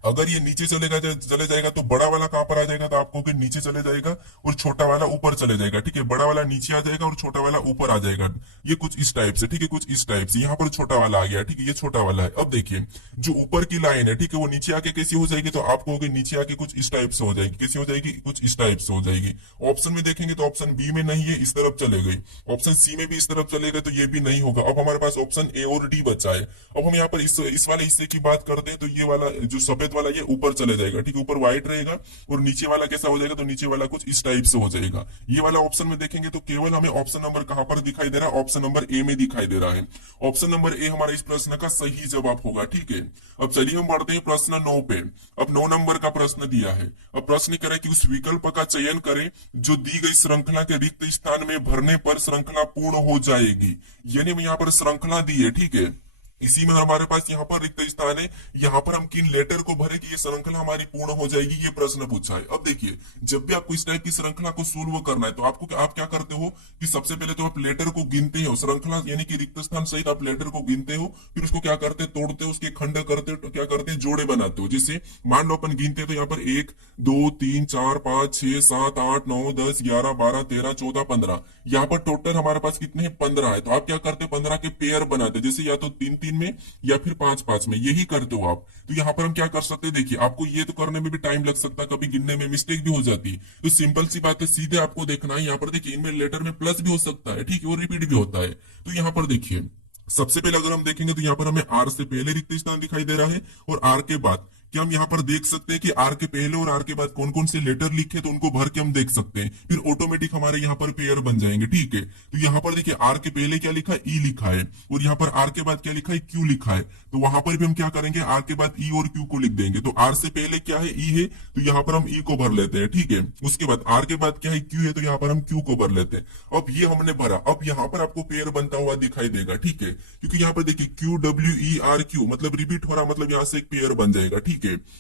अगर ये नीचे चले जाएगा तो बड़ा वाला कहां पर आ जाएगा, तो आपको कि नीचे चले जाएगा और छोटा वाला ऊपर चले जाएगा, ठीक है। बड़ा वाला नीचे आ जाएगा और छोटा वाला ऊपर आ जाएगा। ये कुछ इस टाइप से, ठीक है, कुछ इस टाइप से। यहाँ पर छोटा वाला आ गया, ठीक है, ये छोटा वाला है। अब देखिए जो ऊपर की लाइन है, ठीक है, वो नीचे आके कैसी हो जाएगी, तो आप कहोगे नीचे आके कुछ इस टाइप से हो जाएगी। कैसी हो जाएगी, कुछ इस टाइप से हो जाएगी। ऑप्शन में देखेंगे तो ऑप्शन बी में नहीं है, इस तरफ चले गई। ऑप्शन सी में भी इस तरफ चले गए तो ये भी नहीं होगा। अब हमारे पास ऑप्शन ए और डी बचा है। अब हम यहाँ पर इस वाले हिस्से की बात करते हैं तो ये वाला जो सफेद वाला ये ऊपर चले जाएगा, ठीक है, ऊपर व्हाइट रहेगा। और नीचे वाला कैसा हो जाएगा, तो नीचे वाला कुछ इस टाइप से हो जाएगा। ये वाला ऑप्शन में देखेंगे तो केवल हमें ऑप्शन नंबर कहां पर दिखाई दे रहा है, ऑप्शन नंबर ए में दिखाई दे रहा है। ऑप्शन नंबर ए हमारा इस प्रश्न का सही जवाब होगा, ठीक है। अब चलिए हम बढ़ते हैं प्रश्न 9 पे। अब 9 नंबर का प्रश्न दिया है। अब प्रश्न करें कि उस विकल्प का चयन करें जो दी गई श्रृंखला के रिक्त स्थान में भरने पर श्रृंखला पूर्ण हो जाएगी। यानी यहाँ पर श्रृंखला दी है, ठीक है। इसी में हमारे पास यहाँ पर रिक्त स्थान है, यहाँ पर हम किन लेटर को भरे कि ये श्रृंखला हमारी पूर्ण हो जाएगी, ये प्रश्न पूछा है। अब देखिए जब भी आपको इस टाइप की श्रृंखला को सोल्व करना है तो आप क्या करते हो कि सबसे पहले तो आप लेटर को गिनते हो, श्रृंखला यानी कि रिक्त स्थान सहित आप लेटर को गिनते हो, फिर उसको क्या करते हैं, तोड़ते हो, उसके खंड करते हो, क्या करते हैं, जोड़े बनाते हो। जैसे मान लो अपन गिनते हैं तो यहाँ पर 1 2 3 4 5 6 7 8 9 10 11 12 13 14 15, यहाँ पर टोटल हमारे पास कितने हैं, 15 है। तो आप क्या करते हैं, 15 के पेयर बनाते हैं, जैसे या तो 3 3 में या फिर 5 5 में, यही करते हो आप। तो यहाँ पर हम क्या कर सकते हैं, देखिए आपको ये तो करने में भी टाइम लग सकता है, कभी गिनने में मिस्टेक भी हो जाती है। तो सिंपल सी बात है, सीधे आपको देखना है। यहाँ पर देखिए इनमें लेटर में प्लस भी हो सकता है, ठीक है, और रिपीट भी होता है। तो यहाँ पर देखिए सबसे पहले अगर हम देखेंगे तो यहाँ पर हमें आर से पहले रिक्त स्थान दिखाई दे रहा है और आर के बाद। क्या हम यहाँ पर देख सकते हैं कि आर के पहले और आर के बाद कौन कौन से लेटर लिखे, तो उनको भर के हम देख सकते हैं, फिर ऑटोमेटिक हमारे यहाँ पर पेयर बन जाएंगे, ठीक है। तो यहाँ पर देखिए आर के पहले क्या लिखा है, ई लिखा है, और यहाँ पर आर के बाद क्या लिखा है, क्यू लिखा है। तो वहां पर भी हम क्या करेंगे, आर के बाद ई और क्यू को लिख देंगे। तो आर से पहले क्या है, ई है, तो यहाँ पर हम ई को भर लेते हैं, ठीक है। उसके बाद आर के बाद क्या है, क्यू है, तो यहाँ पर हम क्यू को भर लेते हैं। अब ये हमने भरा, अब यहाँ पर आपको पेयर बनता हुआ दिखाई देगा, ठीक है, क्योंकि यहाँ पर देखिए Q W E R Q मतलब रिपीट हो रहा, मतलब यहाँ से एक पेयर बन जाएगा, ठीक है।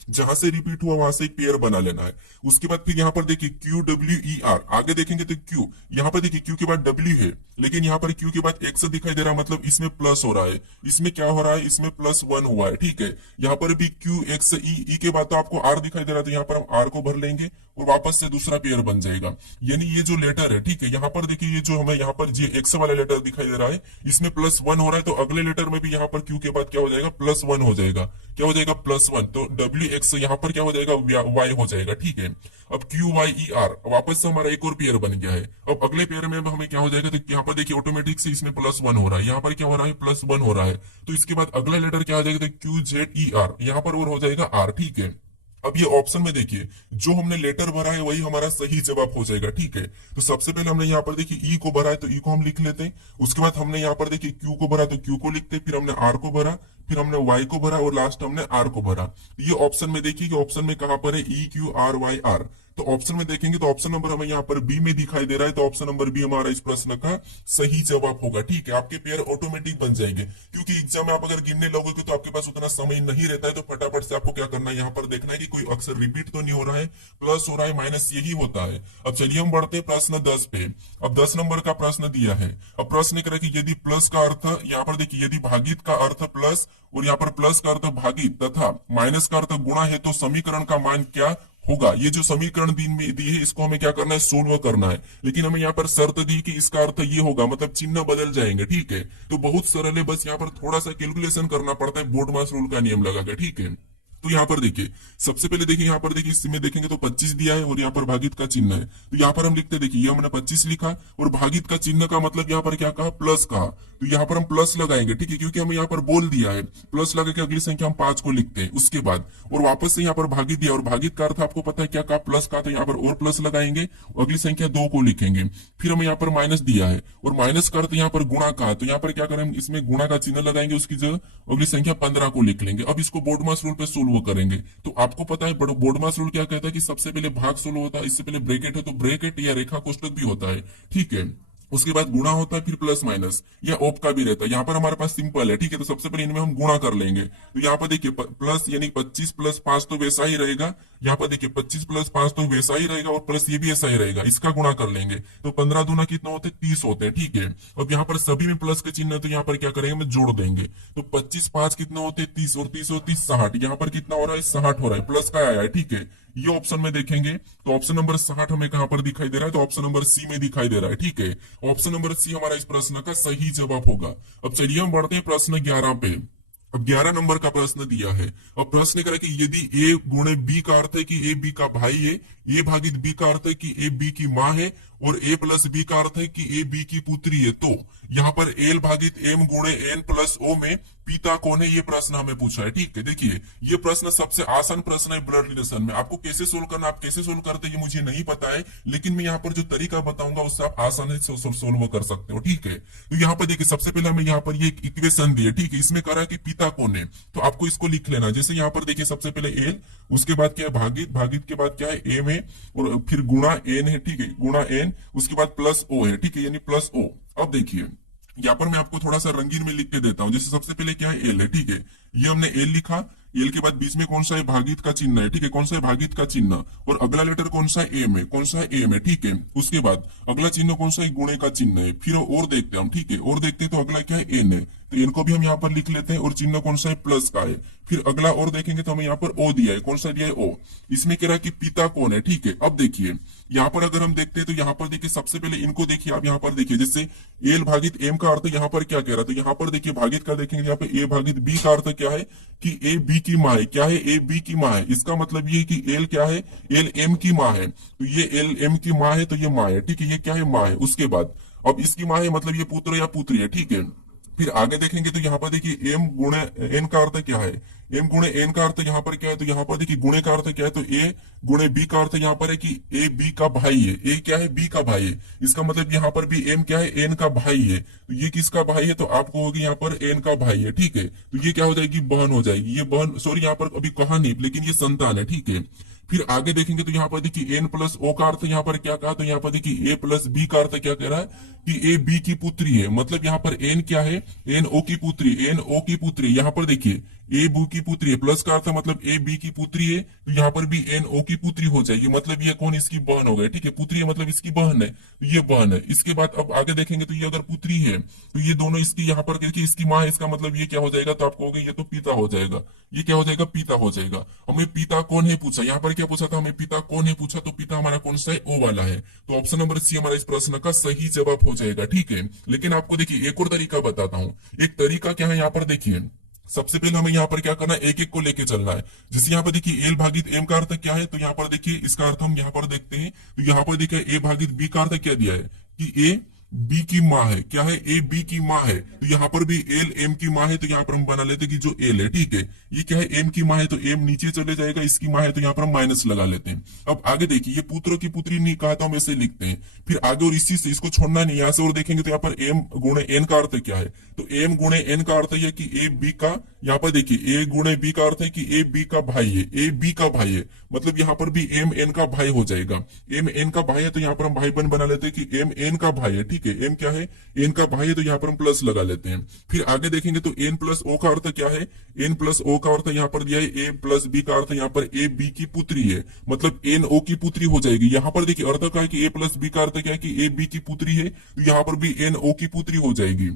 जहां से रिपीट हुआ वहां से एक पेयर बना लेना है। उसके बाद फिर यहाँ पर देखिए क्यू डब्ल्यू ई आर, आगे देखेंगे तो क्यू, यहाँ पर देखिए क्यू के बाद डब्ल्यू है, लेकिन यहाँ पर क्यू के बाद एक्स दिखाई दे रहा है, मतलब इसमें प्लस हो रहा है। इसमें क्या हो रहा है, इसमें +1 हुआ है, ठीक है। यहाँ पर भी क्यू एक्स ई के बाद तो आपको आर दिखाई दे रहा है, तो यहाँ पर हम आर को भर लेंगे और वापस से दूसरा पेयर बन जाएगा। यानी ये जो लेटर है, ठीक है, यहाँ पर देखिए ये जो हमें यहाँ पर ये एक्स वाला लेटर दिखाई दे रहा है, इसमें +1 हो रहा है, तो अगले लेटर में भी यहाँ पर क्यू के बाद क्या हो जाएगा, +1 हो जाएगा। क्या हो जाएगा, +1। तो डब्ल्यू एक्स यहाँ पर क्या हो जाएगा, वाई हो जाएगा, ठीक है। अब क्यू वाई ई आर वापस से हमारा एक और पेयर बन गया है। अब अगले पेयर में हमें क्या हो जाएगा, तो यहाँ पर देखिए ऑटोमेटिक से इसमें +1 हो रहा है, यहाँ पर क्या हो रहा है, +1 हो रहा है। तो इसके बाद अगला लेटर क्या हो जाएगा, तो क्यू जेड ई आर, यहाँ पर और हो जाएगा आर, ठीक है। अब ये ऑप्शन में देखिए जो हमने लेटर भरा है वही हमारा सही जवाब हो जाएगा, ठीक है। तो सबसे पहले हमने यहाँ पर देखिए ई को भरा है तो ई को हम लिख लेते हैं। उसके बाद हमने यहाँ पर देखिए क्यू को भरा तो क्यू को लिखते हैं, फिर हमने आर को भरा, फिर हमने वाई को भरा और लास्ट हमने आर को भरा। ये ऑप्शन में देखिए कि ऑप्शन में कहां पर है, E Q R Y R. तो ऑप्शन में देखेंगे तो ऑप्शन नंबर हमें यहाँ पर बी में दिखाई दे रहा है, तो ऑप्शन नंबर बी हमारा इस प्रश्न का सही जवाब होगा, ठीक है। आपके पेयर ऑटोमेटिक बन जाएंगे, क्योंकि एग्जाम में आप अगर गिनने लगोगे तो आपके पास उतना समय नहीं रहता है। तो फटाफट से आपको क्या करना है, यहाँ पर देखना है कि कोई अक्षर रिपीट तो नहीं हो रहा है, प्लस हो रहा है, माइनस, यही होता है। अब चलिए हम बढ़ते हैं प्रश्न 10 पे। अब 10 नंबर का प्रश्न दिया है। अब प्रश्न करें कि यदि प्लस का अर्थ, यहाँ पर देखिए यदि भागित का अर्थ प्लस और यहाँ पर प्लस का अर्थ भागित तथा माइनस का अर्थ गुणा है तो समीकरण का मान क्या होगा। ये जो समीकरण दी है इसको हमें क्या करना है, सोल्व करना है। लेकिन हमें यहाँ पर शर्त दी कि इसका अर्थ ये होगा, मतलब चिन्ह बदल जाएंगे, ठीक है। तो बहुत सरल है, बस यहाँ पर थोड़ा सा कैलकुलेशन करना पड़ता है, बोर्ड मास रूल का नियम लगा के, ठीक है। तो यहाँ पर देखिए, सबसे पहले देखिए, यहाँ पर देखिए इसमें देखेंगे तो 25 दिया है और यहाँ पर भागित का चिन्ह है। तो यहाँ पर हम लिखते हैं, देखिए ये हमने 25 लिखा और भागित का चिन्ह का मतलब यहाँ पर क्या कहा, प्लस कहा। तो यहाँ पर हम प्लस लगाएंगे, ठीक है, क्योंकि हमें यहाँ पर बोल दिया है प्लस लगा के अगली संख्या हम 5 को लिखते हैं उसके बाद, और वापस से यहाँ पर भागित दिया और भागित का अर्थ आपको पता है क्या कहा, प्लस का। तो यहाँ पर और प्लस लगाएंगे, अगली संख्या 2 को लिखेंगे। फिर हमें यहाँ पर माइनस दिया है और माइनस का अर्थ यहाँ पर गुणा का। तो यहाँ पर क्या करें, इसमें गुणा का चिन्ह लगाएंगे, उसकी जगह अगली संख्या 15 को लिख लेंगे। अब इसको बोर्डमास रूल पे सोल्व करेंगे। तो आपको पता है बोर्डमास रूल क्या कहता है कि सबसे पहले भाग सोल्व होता है, इससे पहले ब्रैकेट है तो ब्रैकेट या रेखा कोष्टक भी होता है, ठीक है। उसके बाद गुणा होता है, फिर प्लस माइनस या ऑप का भी रहता है। यहाँ पर हमारे पास सिंपल है, ठीक है। तो सबसे पहले इनमें हम गुणा कर लेंगे। तो यहाँ पर देखिए प्लस यानी 25 प्लस 5 तो वैसा ही रहेगा। यहाँ पर देखिए 25 प्लस 5 तो वैसा ही रहेगा और प्लस ये भी ऐसा ही रहेगा। इसका गुणा कर लेंगे तो 15 दूना कितना होते हैं, 30 होते हैं, ठीक है। अब यहाँ पर सभी में प्लस के चिन्ह है तो यहाँ पर क्या करेंगे, हम जोड़ देंगे। तो 25 5 कितना होते हैं, 30 और 30 और 30 60। यहाँ पर कितना हो रहा है, 60 हो रहा है, प्लस का आया है, ठीक है। ये ऑप्शन में देखेंगे तो ऑप्शन नंबर 60 हमें कहां पर दिखाई दे रहा है, तो ऑप्शन नंबर सी में दिखाई दे रहा है, ठीक है। ऑप्शन नंबर सी हमारा इस प्रश्न का सही जवाब होगा। अब चलिए हम बढ़ते हैं प्रश्न 11 पे। अब 11 नंबर का प्रश्न दिया है। अब प्रश्न करें कि यदि ए गुणे बी का अर्थ है कि ए बी का भाई है, ए भागित बी का अर्थ है कि ए बी की माँ है, और ए प्लस बी का अर्थ है कि ए बी की पुत्री है, तो यहाँ पर एल भागित एम गुणे एन प्लस ओ में पिता कौन है, ये प्रश्न हमें पूछा है, ठीक है। देखिए ये प्रश्न सबसे आसान प्रश्न है ब्लड रिलेशन में। आपको कैसे सोल्व करना, आप कैसे सोल्व करते हैं ये मुझे नहीं पता है, लेकिन मैं यहाँ पर जो तरीका बताऊंगा उससे आप आसानी से सोल्व कर सकते हो, ठीक है। तो यहाँ पर देखिए सबसे पहले हमें यहाँ पर ये इक्वेशन दी है, ठीक है। इसमें करा कि पिता कौन है, तो आपको इसको लिख लेना। जैसे यहाँ पर देखिए सबसे पहले एल, उसके बाद क्या है भागित, भागित के बाद क्या है एम है, और फिर गुणा एन है, ठीक है, गुणा एन, उसके बाद प्लस ओ है, ठीक है, यानी प्लस ओ। अब देखिए यहाँ पर मैं आपको थोड़ा सा रंगीन में लिख के देता हूं। जैसे सबसे पहले क्या है एल है, ठीक है, ये हमने एल लिखा। एल के बाद बीच में कौन सा है, भागित का चिन्ह है, ठीक है, कौन सा है, भागित का चिन्ह, और अगला लेटर कौन सा है, एम है, कौन सा है, एम है, ठीक है। उसके बाद अगला चिन्ह कौन सा है, गुणे का चिन्ह है। फिर और देखते हैं हम, ठीक है, और देखते हैं तो अगला क्या है, एन है, तो एन को भी हम यहाँ पर लिख लेते हैं, और चिन्ह कौन सा है, प्लस का है। फिर अगला और देखेंगे तो हमें यहाँ पर ओ दिया है, कौन सा दिया है, ओ। इसमें कह रहा है कि पिता कौन है, ठीक है। अब देखिए यहाँ पर अगर हम देखते हैं तो यहाँ पर देखिए सबसे पहले इनको देखिए आप, यहाँ पर देखिए जैसे एल भागित एम का अर्थ यहाँ पर क्या कह रहा है, तो यहाँ पर देखिए भागित का देखेंगे, यहाँ पे ए भागित बी का अर्थ क्या है कि ए बी की माँ है, क्या है, ए बी की माँ है। इसका मतलब ये है कि एल क्या है, एल एम की माँ है, तो ये एल एम की माँ है, तो ये माँ है, ठीक है, ये क्या है, माँ है। उसके बाद अब इसकी माँ है मतलब ये पुत्र या पुत्री है, ठीक है। फिर आगे देखेंगे तो यहाँ पर देखिए एम गुणे एन का अर्थ क्या है, एम गुणे एन का अर्थ यहाँ पर क्या है, तो यहाँ पर देखिए गुणे का अर्थ क्या है, तो ए गुणे बी का अर्थ यहाँ पर है कि ए बी का भाई है। ए क्या है, बी का भाई है, इसका मतलब यहाँ पर भी एम क्या है, एन का भाई है। तो ये किसका भाई है, तो आपको होगी यहाँ पर एन का भाई है, ठीक है। तो ये क्या हो जाएगी, बहन हो जाएगी। ये बहन, सॉरी यहाँ पर अभी कहा नहीं, लेकिन ये संतान है, ठीक है। फिर आगे देखेंगे तो यहाँ पर देखिए एन प्लस ओ का अर्थ यहाँ पर क्या कहा, तो यहाँ पर देखिए ए प्लस बी का अर्थ क्या कह रहा है कि ए बी की पुत्री है। मतलब यहाँ पर एन क्या है, एन ओ की पुत्री, एन ओ की पुत्री। यहाँ पर देखिए ए बू की पुत्री है, प्लस का अर्थ मतलब ए बी की पुत्री है, तो यहाँ पर भी एन ओ की पुत्री हो जाएगी। मतलब ये कौन, इसकी बहन हो गई, ठीक है। पुत्री है मतलब इसकी बहन है, तो ये बहन है। इसके बाद अब आगे देखेंगे तो ये अगर पुत्री है तो ये दोनों इसकी, यहाँ पर देखिए इसकी माँ है, इसका मतलब ये क्या हो जाएगा, तो आपको हो गया ये तो पिता हो जाएगा। ये क्या हो जाएगा, पिता हो जाएगा। हमें पिता कौन है पूछा, यहाँ पर क्या पूछा था, हमें पिता कौन है पूछा, तो पिता हमारा कौन सा है, ओ वाला है। तो ऑप्शन नंबर सी हमारा इस प्रश्न का सही जवाब हो जाएगा, ठीक है। लेकिन आपको देखिए एक और तरीका बताता हूँ। एक तरीका क्या है, यहाँ पर देखिए सबसे पहले हमें यहाँ पर क्या करना है, एक एक को लेके चलना है। जैसे यहाँ पर देखिए एल भागित एम का अर्थ क्या है, तो यहाँ पर देखिए इसका अर्थ हम यहाँ पर देखते हैं। तो यहाँ पर देखिए ए भागित बी का अर्थ क्या दिया है कि ए बी की माँ है, क्या है, ए बी की माँ है। तो यहाँ पर भी एल एम की माँ है, तो यहाँ पर हम बना लेते हैं कि जो एल है, ठीक है, ये क्या है, एम की माँ है, तो एम नीचे चले जाएगा, इसकी माँ है तो यहाँ पर हम माइनस लगा लेते हैं। अब आगे देखिए ये पुत्र की पुत्री नहीं कहा तो हम ऐसे लिखते हैं। फिर आगे और इसी से इसको छोड़ना नहीं, यहाँ से और देखेंगे तो यहाँ पर एम गुणे एन का अर्थ क्या है, तो एम गुणे एन का अर्थ है कि ए बी का, यहाँ पर देखिए ए गुणे बी का अर्थ है कि ए बी का भाई है, ए बी का भाई है। मतलब यहाँ पर भी एम एन का भाई हो जाएगा। एम एन का भाई है तो यहाँ पर हम भाई बन बना लेते हैं कि एम एन का भाई है, ठीक है। एम क्या है, एन का भाई है, तो यहाँ पर हम प्लस लगा लेते हैं। फिर आगे देखेंगे तो एन प्लस ओ का अर्थ क्या है, एन प्लस ओ का अर्थ यहाँ पर दिया है ए प्लस बी का अर्थ यहाँ पर ए बी की पुत्री है, मतलब एन ओ की पुत्री हो जाएगी। यहाँ पर देखिए अर्थ क्या है कि ए प्लस बी का अर्थ क्या है कि ए बी की पुत्री है, तो यहाँ पर भी एन ओ की पुत्री हो जाएगी।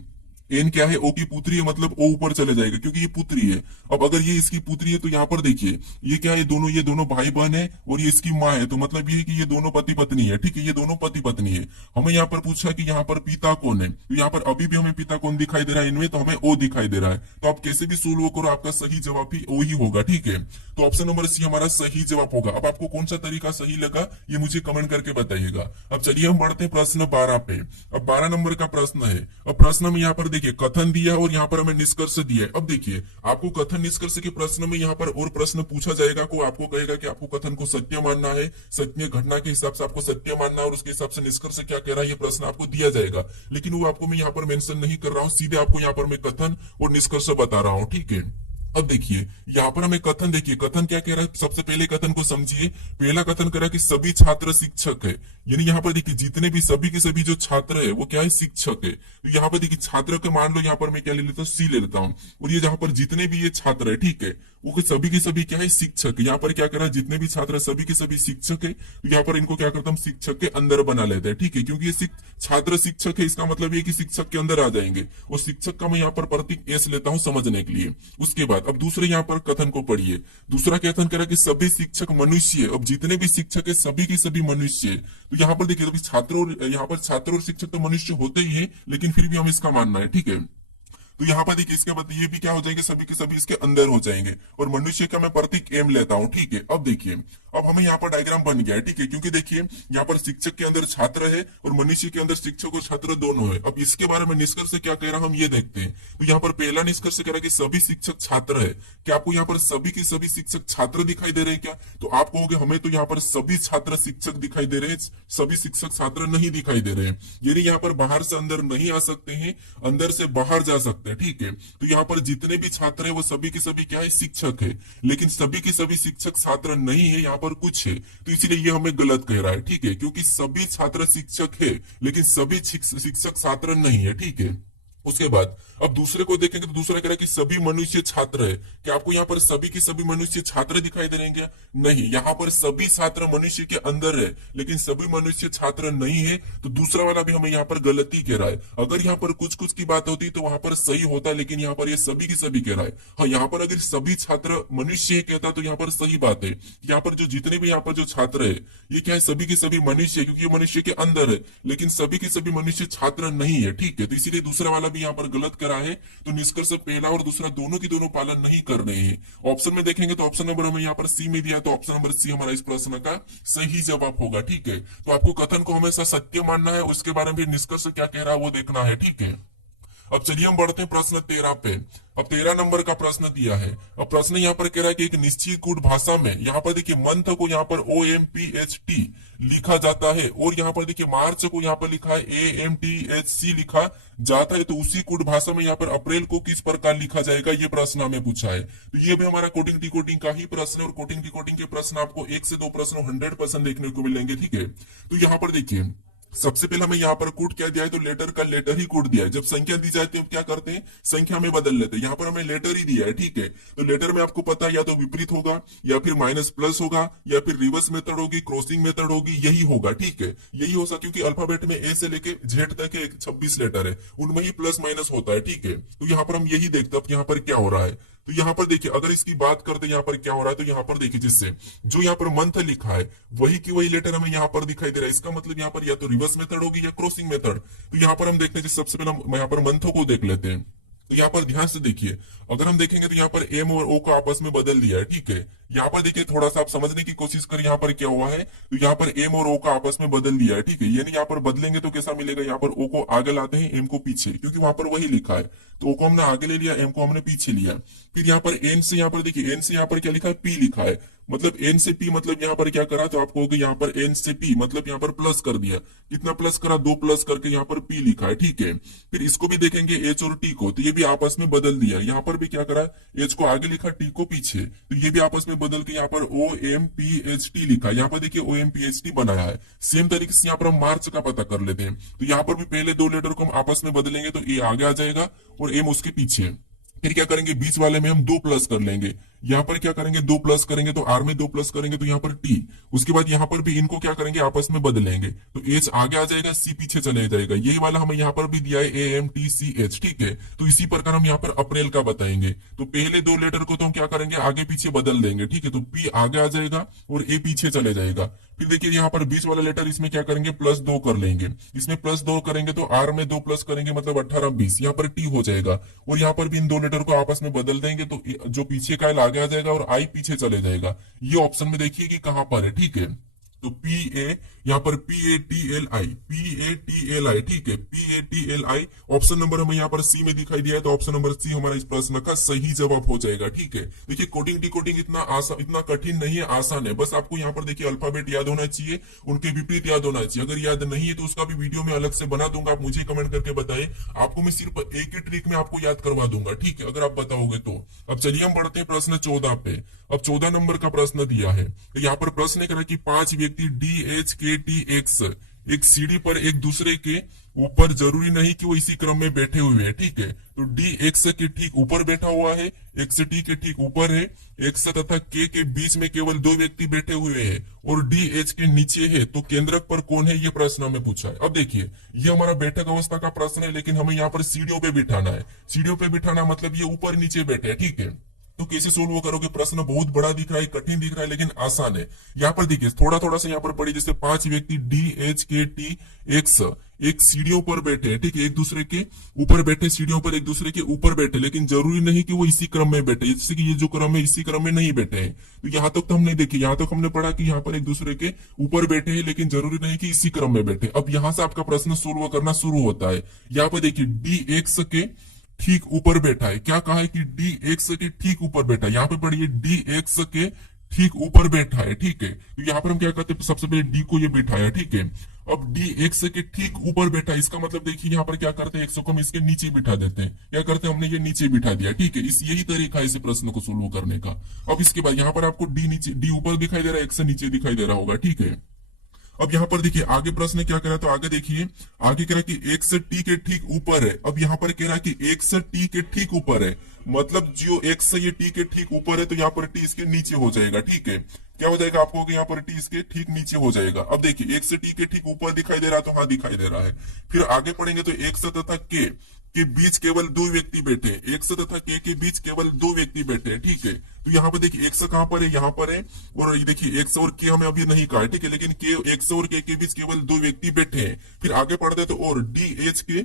एन क्या है, ओ की पुत्री है, मतलब ओ ऊपर चले जाएगा क्योंकि ये पुत्री है। अब अगर ये इसकी पुत्री है तो यहाँ पर देखिए ये क्या है, ये दोनों भाई बहन है और ये इसकी माँ है, तो मतलब ये है कि ये दोनों पति पत्नी है, ठीक है, ये दोनों पति पत्नी है। हमें यहाँ पर पूछा कि यहाँ पर पिता कौन है, तो यहाँ पर अभी भी हमें पिता कौन दिखाई दे रहा है इनमें, तो हमें ओ दिखाई दे रहा है। तो आप कैसे भी सोल्व करो आपका सही जवाब भी ओ ही होगा, ठीक है। तो ऑप्शन नंबर सी हमारा सही जवाब होगा। अब आपको कौन सा तरीका सही लगा ये मुझे कमेंट करके बताइएगा। अब चलिए हम बढ़ते हैं प्रश्न 12 पे। अब 12 नंबर का प्रश्न है। अब प्रश्न में यहाँ पर देखिए कथन दिया और यहाँ पर हमें निष्कर्ष दिया है। अब देखिए आपको कथन निष्कर्ष के प्रश्न में यहाँ पर और प्रश्न पूछा जाएगा को आपको कहेगा कि आपको कथन को सत्य मानना है, सत्य घटना के हिसाब से आपको सत्य मानना है और उसके हिसाब से निष्कर्ष क्या कह रहा है ये प्रश्न आपको दिया जाएगा। लेकिन वो आपको मैं यहाँ पर मेंशन नहीं कर रहा हूँ, सीधे आपको यहाँ पर मैं कथन और निष्कर्ष बता रहा हूँ, ठीक है। अब देखिए यहाँ पर हमें कथन देखिए कथन क्या कह रहा है, सबसे पहले कथन को समझिए। पहला कथन कह रहा है कि सभी छात्र शिक्षक है, यानी यहाँ पर देखिए जितने भी सभी के सभी जो छात्र है वो क्या है, शिक्षक है। तो यहाँ पर देखिए छात्र के मान लो यहाँ पर मैं क्या ले लेता हूँ, सी ले लेता हूँ। और ये जहाँ पर जितने भी ये छात्र है, ठीक है, वो सभी के सभी क्या है, शिक्षक। यहाँ पर क्या कर रहा है, जितने भी छात्र सभी के सभी शिक्षक है। तो यहाँ पर इनको क्या करता हूँ, शिक्षक के अंदर बना लेते हैं, ठीक है, क्योंकि ये छात्र शिक्षक है, इसका मतलब ये कि शिक्षक के अंदर आ जाएंगे। और शिक्षक का मैं यहाँ पर प्रतीक एस लेता हूँ समझने के लिए। उसके बाद अब दूसरे यहाँ पर कथन को पढ़िए। दूसरा कथन कह रहा है कि सभी शिक्षक मनुष्य है। अब जितने भी शिक्षक है सभी के सभी मनुष्य है। तो यहाँ पर देखिए छात्र और यहाँ पर छात्र और शिक्षक तो मनुष्य होते ही है, लेकिन फिर भी हम इसका मानना है, ठीक है। तो यहाँ पर देखिए इसके बाद ये भी क्या हो जाएंगे, सभी के सभी इसके अंदर हो जाएंगे। और मनुष्य का मैं प्रतीक एम लेता हूँ, ठीक है। अब देखिए अब हमें यहाँ पर डायग्राम बन गया है, ठीक है, क्योंकि देखिए यहाँ पर शिक्षक के अंदर छात्र है और मनुष्य के अंदर शिक्षक और छात्र दोनों है। अब इसके बारे में निष्कर्ष क्या कह रहा है हम ये देखते हैं। तो यहाँ पर पहला निष्कर्ष कह रहा है कि सभी शिक्षक छात्र है। क्या आपको यहाँ पर सभी के सभी शिक्षक छात्र दिखाई दे रहे हैं क्या? तो आप कहोगे हमें तो यहाँ पर सभी छात्र शिक्षक दिखाई दे रहे हैं, सभी शिक्षक छात्र नहीं दिखाई दे रहे हैं। यानी यहाँ पर बाहर से अंदर नहीं आ सकते हैं, अंदर से बाहर जा सकते हैं, ठीक है। तो यहाँ पर जितने भी छात्र है वो सभी के सभी क्या है, शिक्षक है। लेकिन सभी के सभी शिक्षक छात्र नहीं है, यहाँ पर कुछ है। तो इसलिए ये हमें गलत कह रहा है, ठीक है, क्योंकि सभी छात्र शिक्षक है लेकिन सभी शिक्षक छात्र नहीं है, ठीक है। उसके बाद अब दूसरे को देखेंगे तो दूसरा कह रहा है कि सभी मनुष्य छात्र है। क्या आपको यहाँ पर सभी के सभी मनुष्य छात्र दिखाई दे रहे हैं क्या? नहीं, यहाँ पर सभी छात्र मनुष्य के अंदर है लेकिन सभी मनुष्य छात्र नहीं है। तो दूसरा वाला भी हमें यहाँ पर गलती कह रहा है। अगर यहाँ पर कुछ कुछ की बात होती तो वहां पर सही होता, लेकिन यहाँ पर ये सभी की सभी कह रहा है। हाँ, यहाँ पर अगर सभी छात्र मनुष्य कहता तो यहाँ पर सही बात है। यहाँ पर जो जितने भी यहाँ पर जो छात्र है ये क्या है, सभी के सभी मनुष्य है, क्योंकि ये मनुष्य के अंदर है, लेकिन सभी के सभी मनुष्य छात्र नहीं है, ठीक है। तो इसीलिए दूसरा वाला भी यहाँ पर गलत करा है। तो निष्कर्ष पहला और दूसरा दोनों की दोनों पालन नहीं कर रहे हैं। ऑप्शन में देखेंगे तो ऑप्शन नंबर हमें यहाँ पर सी में दिया, तो ऑप्शन नंबर सी हमारा इस प्रश्न का सही जवाब होगा, ठीक है। तो आपको कथन को हमेशा सत्य मानना है, उसके बारे में निष्कर्ष क्या कह रहा है वो देखना है, ठीक है। अब चलिए हम बढ़ते हैं प्रश्न 13 पे। अब 13 नंबर का प्रश्न दिया है। अब प्रश्न यहाँ पर कह रहा है कि एक निश्चित कूट भाषा में यहाँ पर देखिए मंथ को यहाँ पर OMPHT लिखा जाता है और यहाँ पर देखिए मार्च को यहाँ पर लिखा है AMTHC लिखा जाता है। तो उसी कूट भाषा में यहाँ पर अप्रैल को किस प्रकार लिखा जाएगा, ये प्रश्न हमें पूछा है। तो ये भी हमारा कोडिंग डिकोडिंग का ही प्रश्न है और कोडिंग डिकोडिंग के प्रश्न आपको 1 से 2 प्रश्न 100% देखने को मिलेंगे, ठीक है। तो यहाँ पर देखिए सबसे पहले हमें यहाँ पर कोड क्या दिया है, तो लेटर का लेटर ही कोड दिया है। जब संख्या दी जाती है क्या करते हैं, संख्या में बदल लेते हैं। यहाँ पर हमें लेटर ही दिया है, ठीक है। तो लेटर में आपको पता है या तो विपरीत होगा या फिर माइनस प्लस होगा या फिर रिवर्स मेथड होगी, क्रॉसिंग मेथड होगी, यही होगा, ठीक है। यही हो सकता क्योंकि अल्फाबेट में ए से लेके जेड तक 26 लेटर है, उनमें ही प्लस माइनस होता है, ठीक है। तो यहाँ पर हम यही देखते हैं यहाँ पर क्या हो रहा है। तो यहाँ पर देखिए अगर इसकी बात करते यहाँ पर क्या हो रहा है, तो यहाँ पर देखिए जिससे जो यहाँ पर मंथ लिखा है वही की वही लेटर हमें यहाँ पर दिखाई दे रहा है। इसका मतलब यहाँ पर या तो रिवर्स मेथड होगी या क्रॉसिंग मेथड। तो यहाँ पर हम देखते हैं सबसे पहले हम यहाँ पर मंथों को देख लेते हैं। तो यहाँ पर ध्यान से देखिए, अगर हम देखेंगे तो यहाँ पर एम और ओ को आपस में बदल दिया है, ठीक है। यहाँ पर देखिए थोड़ा सा आप समझने की कोशिश करें यहाँ पर क्या हुआ है। तो यहाँ पर एम और ओ का आपस में बदल दिया है, ठीक है। यानी यहाँ पर बदलेंगे तो कैसा मिलेगा, यहाँ पर ओ को आगे लाते हैं, एम को पीछे, क्योंकि वहां पर वही लिखा है। तो ओ को हमने आगे ले लिया, एम को हमने पीछे लिया। फिर यहाँ पर एन से यहाँ पर देखिए एन से यहाँ पर क्या लिखा है, पी लिखा है। मतलब एन से पी मतलब यहाँ पर क्या करा, तो आप कहोगे यहाँ पर एन से पी मतलब यहाँ पर प्लस कर दिया। कितना प्लस करा, 2 प्लस करके यहाँ पर पी लिखा है, ठीक है। फिर इसको भी देखेंगे एच और टी को, तो ये भी आपस में बदल दिया। यहाँ पर भी क्या करा, एच को आगे लिखा, टी को पीछे, तो ये भी आपस में बदल के यहाँ पर OMPHT लिखा। यहाँ पर देखिए OMPHT बनाया है। सेम तरीके से यहाँ पर हम मार्च का पता कर लेते हैं। तो यहाँ पर भी पहले 2 लेटर को हम आपस में बदलेंगे तो ए आगे आ जाएगा और एम उसके पीछे। फिर क्या करेंगे, बीच वाले में हम 2 प्लस कर लेंगे। यहाँ पर क्या करेंगे, 2 प्लस करेंगे तो आर में 2 प्लस करेंगे तो यहाँ पर टी। उसके बाद यहाँ पर भी इनको क्या करेंगे, आपस में बदलेंगे। तो एच आगे आ जाएगा, सी पीछे चले जाएगा। यही वाला हमें यहाँ पर भी दिया है AMTCH, ठीक है। तो इसी प्रकार हम यहाँ पर अप्रैल का बताएंगे। तो पहले 2 लेटर को तो हम क्या करेंगे, आगे पीछे बदल देंगे, ठीक है। तो पी आगे आ जाएगा और ए पीछे चले जाएगा। फिर देखिए यहाँ पर बीच वाला लेटर, इसमें क्या करेंगे, +2 कर लेंगे। इसमें +2 करेंगे तो आर में 2 प्लस करेंगे मतलब 18 20, यहाँ पर टी हो जाएगा। और यहाँ पर भी इन 2 लेटर को आपस में बदल देंगे तो जो पीछे का है आगे आ जाएगा और आई पीछे चले जाएगा। ये ऑप्शन में देखिए कि कहां पर है, ठीक है। तो पी ए, यहाँ पर PATLI, PATLI, ठीक है, PATLI ऑप्शन नंबर हमें यहाँ पर सी में दिखाई दिया है, तो ऑप्शन नंबर सी हमारा इस प्रश्न का सही जवाब हो जाएगा, ठीक है। देखिए कोडिंग डिकोडिंग इतना आसान, इतना कठिन नहीं है, आसान है। बस आपको यहाँ पर देखिए अल्फाबेट याद होना चाहिए, उनके विपरीत याद होना चाहिए। अगर याद नहीं है तो उसका भी वीडियो में अलग से बना दूंगा, आप मुझे कमेंट करके बताइए। आपको मैं सिर्फ एक ही ट्रिक में आपको याद करवा दूंगा, ठीक है, अगर आप बताओगे तो। अब चलिए हम बढ़ते हैं प्रश्न 14 पे। अब 14 नंबर का प्रश्न दिया है, तो यहाँ पर प्रश्न कह रहा है कि 5 व्यक्ति DHKTX एक सीढ़ी पर एक दूसरे के ऊपर, जरूरी नहीं कि वो इसी क्रम में बैठे हुए हैं, ठीक है। तो DX के ठीक ऊपर बैठा हुआ है, XT के ठीक ऊपर है, X तथा K के बीच में केवल 2 व्यक्ति बैठे हुए हैं और DH के नीचे है, तो केंद्रक पर कौन है, ये प्रश्न हमें पूछा है। अब देखिए ये हमारा बैठक अवस्था का प्रश्न है, लेकिन हमें यहाँ पर सीढ़ियों पे बिठाना है। सीढ़ियों पे बिठाना मतलब ये ऊपर नीचे बैठे हैं, ठीक है। तो कैसे सोल्व करोगे, प्रश्न बहुत बड़ा दिख रहा है, कठिन दिख रहा है, लेकिन आसान है। यहाँ पर देखिए थोड़ा थोड़ा सा यहाँ पर पढ़िए, जैसे 5 व्यक्ति DHKTX एक सीढ़ियों पर बैठे हैं, ठीक है, एक दूसरे के ऊपर बैठे, सीढ़ियों पर एक दूसरे के ऊपर बैठे, लेकिन जरूरी नहीं कि वो इसी क्रम में बैठे, जैसे कि ये जो क्रम है इसी क्रम में नहीं बैठे हैं। तो यहाँ तक तो हमने देखी, यहाँ तक हमने पढ़ा कि यहाँ पर एक दूसरे के ऊपर बैठे हैं, लेकिन जरूरी नहीं कि इसी क्रम में बैठे। अब यहाँ से आपका प्रश्न सोल्व करना शुरू होता है। यहाँ पर देखिए DX के ठीक ऊपर बैठा है, क्या कहा है कि DX के ठीक ऊपर बैठा है। यहाँ पे पढ़िए DX के ठीक ऊपर बैठा है, ठीक है। तो यहाँ पर हम क्या करते हैं, सबसे पहले D को ये बैठाया, ठीक है। अब DX के ठीक ऊपर बैठा है, इसका मतलब देखिए यहाँ पर क्या करते हैं, 100 को हम इसके नीचे बिठा देते हैं। क्या करते हैं, हमने ये नीचे बिठा दिया, ठीक है। इस यही तरीका है इस प्रश्न को सोल्व करने का। अब इसके बाद यहाँ पर आपको D ऊपर दिखाई दे रहा है, X नीचे दिखाई दे रहा होगा, ठीक है। अब यहाँ पर देखिए आगे प्रश्न क्या कह रहा है, तो आगे देखिए, आगे कह रहा है कि X T के ठीक ऊपर है। अब यहाँ पर कह रहा है कि X T के ठीक ऊपर है, मतलब जो X ये T के ठीक ऊपर है, तो यहाँ पर T इसके नीचे हो जाएगा, ठीक है। क्या हो जाएगा आपको, यहाँ पर T इसके ठीक नीचे हो जाएगा। अब देखिए X T के ठीक ऊपर दिखाई दे रहा है, तो हाँ दिखाई दे रहा है। फिर आगे पढ़ेंगे तो X तथा K के बीच केवल 2 व्यक्ति बैठे, X तथा K के बीच केवल 2 व्यक्ति बैठे, ठीक है। तो यहाँ पर देखिए X कहाँ पर है, यहाँ पर है, और ये देखिए X और K हमें अभी नहीं कहा है, ठीक है, लेकिन X और K के बीच केवल 2 व्यक्ति बैठे हैं। फिर आगे पढ़ते हैं तो और DH के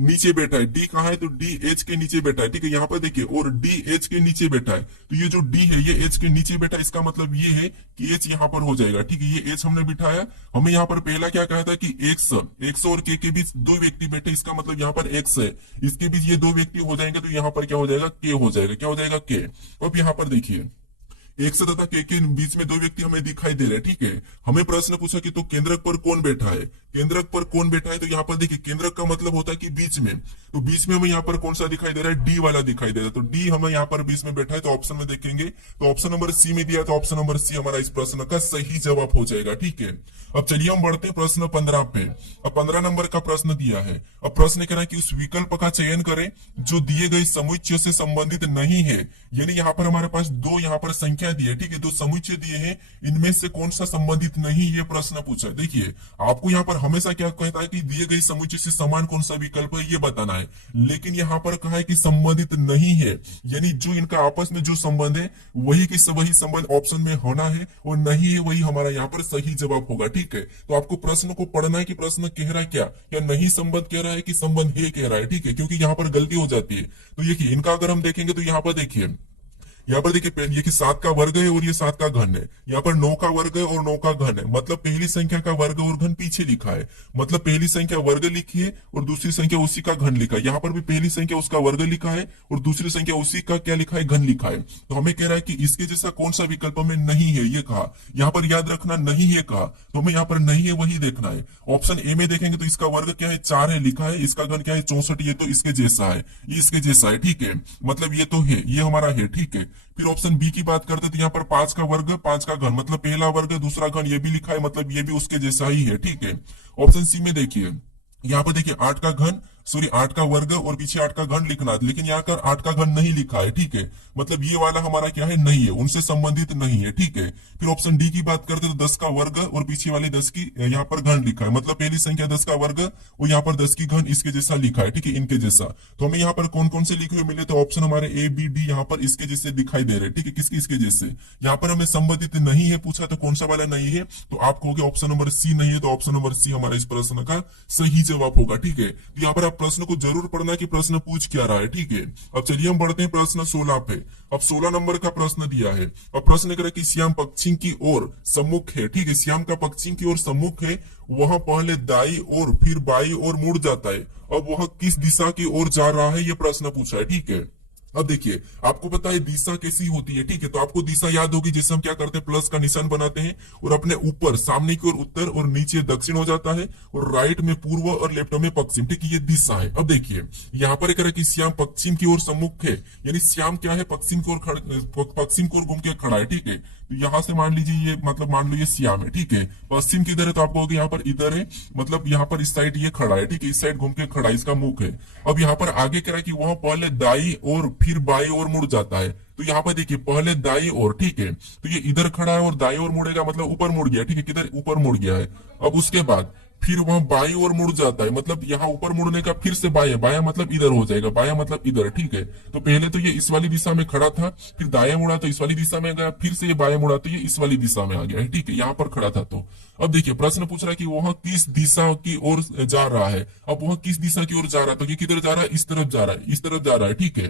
नीचे बैठा है, D कहाँ है, तो DH के नीचे बैठा है, ठीक है। यहाँ पर देखिए और DH के नीचे बैठा है, तो ये जो D है ये H के नीचे बैठा है, इसका मतलब ये है कि H यहाँ पर हो जाएगा, ठीक है। ये H हमने बिठाया। हमें यहाँ पर पहला क्या कहा था कि X और K के बीच 2 व्यक्ति बैठे, इसका मतलब यहाँ पर X है, इसके बीच ये 2 व्यक्ति हो जाएंगे, तो यहाँ पर क्या हो जाएगा, K हो जाएगा। क्या हो जाएगा, K। अब यहाँ पर देखिए X तथा K के बीच में 2 व्यक्ति हमें दिखाई दे रहे हैं, ठीक है। हमें प्रश्न पूछा कि तो केंद्रक पर कौन बैठा है, केंद्रक पर कौन बैठा है, तो यहाँ पर देखिए केंद्रक का मतलब होता है कि बीच में, तो बीच में हमें यहाँ पर कौन सा दिखाई दे रहा है, D वाला दिखाई दे रहा है, तो D हमें यहाँ पर बीच में बैठा है। तो ऑप्शन में देखेंगे तो ऑप्शन नंबर सी में दिया, तो ऑप्शन नंबर सी हमारा इस प्रश्न का सही जवाब हो जाएगा, ठीक है। अब चलिए हम बढ़ते हैं प्रश्न 15 पे। अब 15 नंबर का प्रश्न दिया है। अब प्रश्न कह रहा है कि उस विकल्प का चयन करें जो दिए गए समुच्चय से संबंधित नहीं है, यानी यहाँ पर हमारे पास 2 यहाँ पर संख्या दी है, ठीक है, 2 समुच्चय दिए हैं, इनमें से कौन सा संबंधित नहीं, ये प्रश्न पूछा है। देखिए आपको यहाँ पर हमेशा क्या कहता है कि दिए गए समुच्चय से समान कौन सा विकल्प है, ये बताना है, लेकिन यहाँ पर कहा है कि संबंधित नहीं है, यानी जो इनका आपस में जो संबंध है वही संबंध ऑप्शन में होना है, और नहीं है वही हमारा यहाँ पर सही जवाब होगा, ठीक है। तो आपको प्रश्न को पढ़ना है कि प्रश्न कह रहा है क्या, या नहीं संबंध कह रहा है कि संबंध है कह रहा है, ठीक है, क्योंकि यहाँ पर गलती हो जाती है। तो ये इनका अगर हम देखेंगे तो यहाँ पर देखिए, यहाँ पर देखिए ये कि 7 का वर्ग है और ये 7 का घन है, यहाँ पर 9 का वर्ग है और 9 का घन है, मतलब पहली संख्या का वर्ग और घन पीछे लिखा है, मतलब पहली संख्या वर्ग लिखी है और दूसरी संख्या उसी का घन लिखा है। यहाँ पर भी पहली संख्या उसका वर्ग लिखा है और दूसरी संख्या उसी का क्या लिखा है, घन लिखा है। तो हमें कह रहा है कि इसके जैसा कौन सा विकल्प में नहीं है, ये कहा। यहाँ पर याद रखना नहीं है कहा, तो हमें यहाँ पर नहीं है वही देखना है। ऑप्शन ए में देखेंगे तो इसका वर्ग क्या है, 4 है लिखा है, इसका घन क्या है, 64, ये तो इसके जैसा है, ये इसके जैसा है, ठीक है, मतलब ये तो है, ये हमारा है, ठीक है। फिर ऑप्शन बी की बात करते तो यहाँ पर 5 का वर्ग 5 का घन, मतलब पहला वर्ग दूसरा घन, ये भी लिखा है, मतलब ये भी उसके जैसा ही है, ठीक है। ऑप्शन सी में देखिए, यहाँ पर देखिए 8 का घन, सॉरी 8 का वर्ग और पीछे 8 का घन लिखना, लेकिन यहाँ पर 8 का घन नहीं लिखा है, ठीक है, मतलब ये वाला हमारा क्या है, नहीं है, उनसे संबंधित नहीं है, ठीक है। फिर ऑप्शन डी की बात करते तो 10 का वर्ग और पीछे वाले 10 की यहाँ पर घन लिखा है, मतलब पहली संख्या 10 का वर्ग और यहाँ पर 10 की घन इसके जैसा लिखा है, ठीक है, इनके जैसा। तो हमें यहाँ पर कौन कौन से लिखे हुए मिले, तो ऑप्शन हमारे ए बी डी यहाँ पर इसके जैसे दिखाई दे रहे, ठीक है, किसकी, इसके जैसे। यहाँ पर हमें संबंधित नहीं है पूछा, तो कौन सा वाला नहीं है, तो आप कहोगे ऑप्शन नंबर सी नहीं है, तो ऑप्शन नंबर सी हमारा इस प्रश्न का सही जवाब होगा, ठीक है। तो यहाँ पर आप प्रश्न को जरूर पढ़ना कि प्रश्न पूछ क्या रहा है, ठीक है। अब चलिए हम बढ़ते हैं प्रश्न 16 पे। अब 16 नंबर का प्रश्न दिया है। अब प्रश्न कह रहा है कि श्याम पश्चिम की ओर सम्मुख है, ठीक है। श्याम का पश्चिम की ओर सम्मुख है, वह पहले दाई और फिर बाई ओर मुड़ जाता है। अब वह किस दिशा की ओर जा रहा है, यह प्रश्न पूछा है, ठीक है। अब देखिए, आपको पता है दिशा कैसी होती है, ठीक है। तो आपको दिशा याद होगी, जैसे हम क्या करते हैं, प्लस का निशान बनाते हैं और अपने ऊपर सामने की ओर उत्तर और नीचे दक्षिण हो जाता है, और राइट में पूर्व और लेफ्ट में पश्चिम, ठीक है। ये दिशा है। अब देखिए, यहाँ पर कह रहा है कि श्याम पश्चिम की ओर सम्मुख है, यानी श्याम क्या है, पश्चिम की ओर पश्चिम की ओर घूम के खड़ा है, ठीक है। तो यहाँ से मान लीजिए ये, मतलब मान लो ये श्याम है, ठीक है। पश्चिम किधर है, तो आपको होगा यहाँ पर इधर है, मतलब यहाँ पर इस साइड ये खड़ा है, ठीक है। इस साइड घूम के खड़ा है, इसका मुख है। अब यहाँ पर आगे कह रहा है कि वह पहले दाई और फिर बाई ओर मुड़ जाता है। तो यहाँ पर देखिए, पहले दाई ओर, ठीक है। तो ये इधर खड़ा है और दाई ओर मुड़ेगा, मतलब ऊपर मुड़ गया, ठीक है। किधर, ऊपर मुड़ गया है। अब उसके बाद फिर वह बाई ओर मुड़ जाता है, मतलब यहाँ ऊपर मुड़ने का फिर से बाया, बाया मतलब इधर हो जाएगा, बाया मतलब इधर, ठीक है। तो पहले तो ये इस वाली दिशा में खड़ा था, फिर दाया मुड़ा तो इस वाली दिशा में गया, फिर से ये बाया मुड़ा तो ये इस वाली दिशा में आ गया है, ठीक है। यहाँ पर खड़ा था। तो अब देखिए, प्रश्न पूछ रहा है कि वह किस दिशा की ओर जा रहा है। अब वह किस दिशा की ओर जा रहा है, तो ये किधर जा रहा है, इस तरफ जा रहा है, इस तरफ जा रहा है, ठीक है।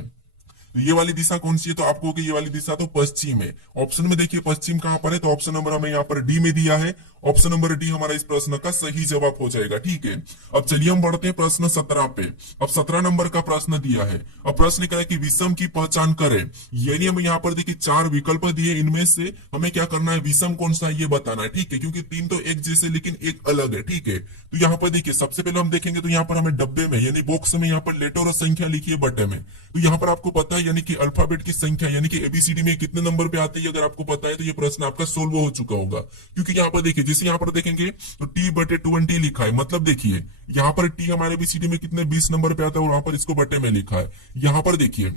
तो ये वाली दिशा कौन सी है, तो आपको होगी ये वाली दिशा, तो पश्चिम है। ऑप्शन में देखिए पश्चिम कहां पर है, तो ऑप्शन नंबर हमें यहाँ पर डी में दिया है। ऑप्शन नंबर डी हमारा इस प्रश्न का सही जवाब हो जाएगा, ठीक है। अब चलिए हम बढ़ते हैं प्रश्न 17 पे। अब 17 नंबर का प्रश्न दिया है। अब प्रश्न क्या है कि विषम की पहचान करें, यानी हमें यहाँ पर देखिए 4 विकल्प दिए, इनमें से हमें क्या करना है, विषम कौन सा है ये बताना है, ठीक है। क्योंकि 3 तो एक जैसे लेकिन एक अलग है, ठीक है। तो यहाँ पर देखिए, सबसे पहले हम देखेंगे तो यहाँ पर हमें डब्बे में यानी बॉक्स में यहाँ पर लेटर और संख्या लिखी है बटे में। तो यहाँ पर आपको पता है, यानी कि अल्फाबेट की संख्या यानी कि एबीसीडी में कितने नंबर पे आते हैं, अगर आपको पता है तो ये प्रश्न आपका सोल्व हो चुका होगा। क्योंकि यहाँ पर देखिए, जैसे यहाँ पर देखेंगे तो टी बटे 20 लिखा है, मतलब देखिए यहाँ पर टी हमारे एबीसीडी में कितने 20 नंबर पे आता है, और वहां पर इसको बटे में लिखा है। यहाँ पर देखिए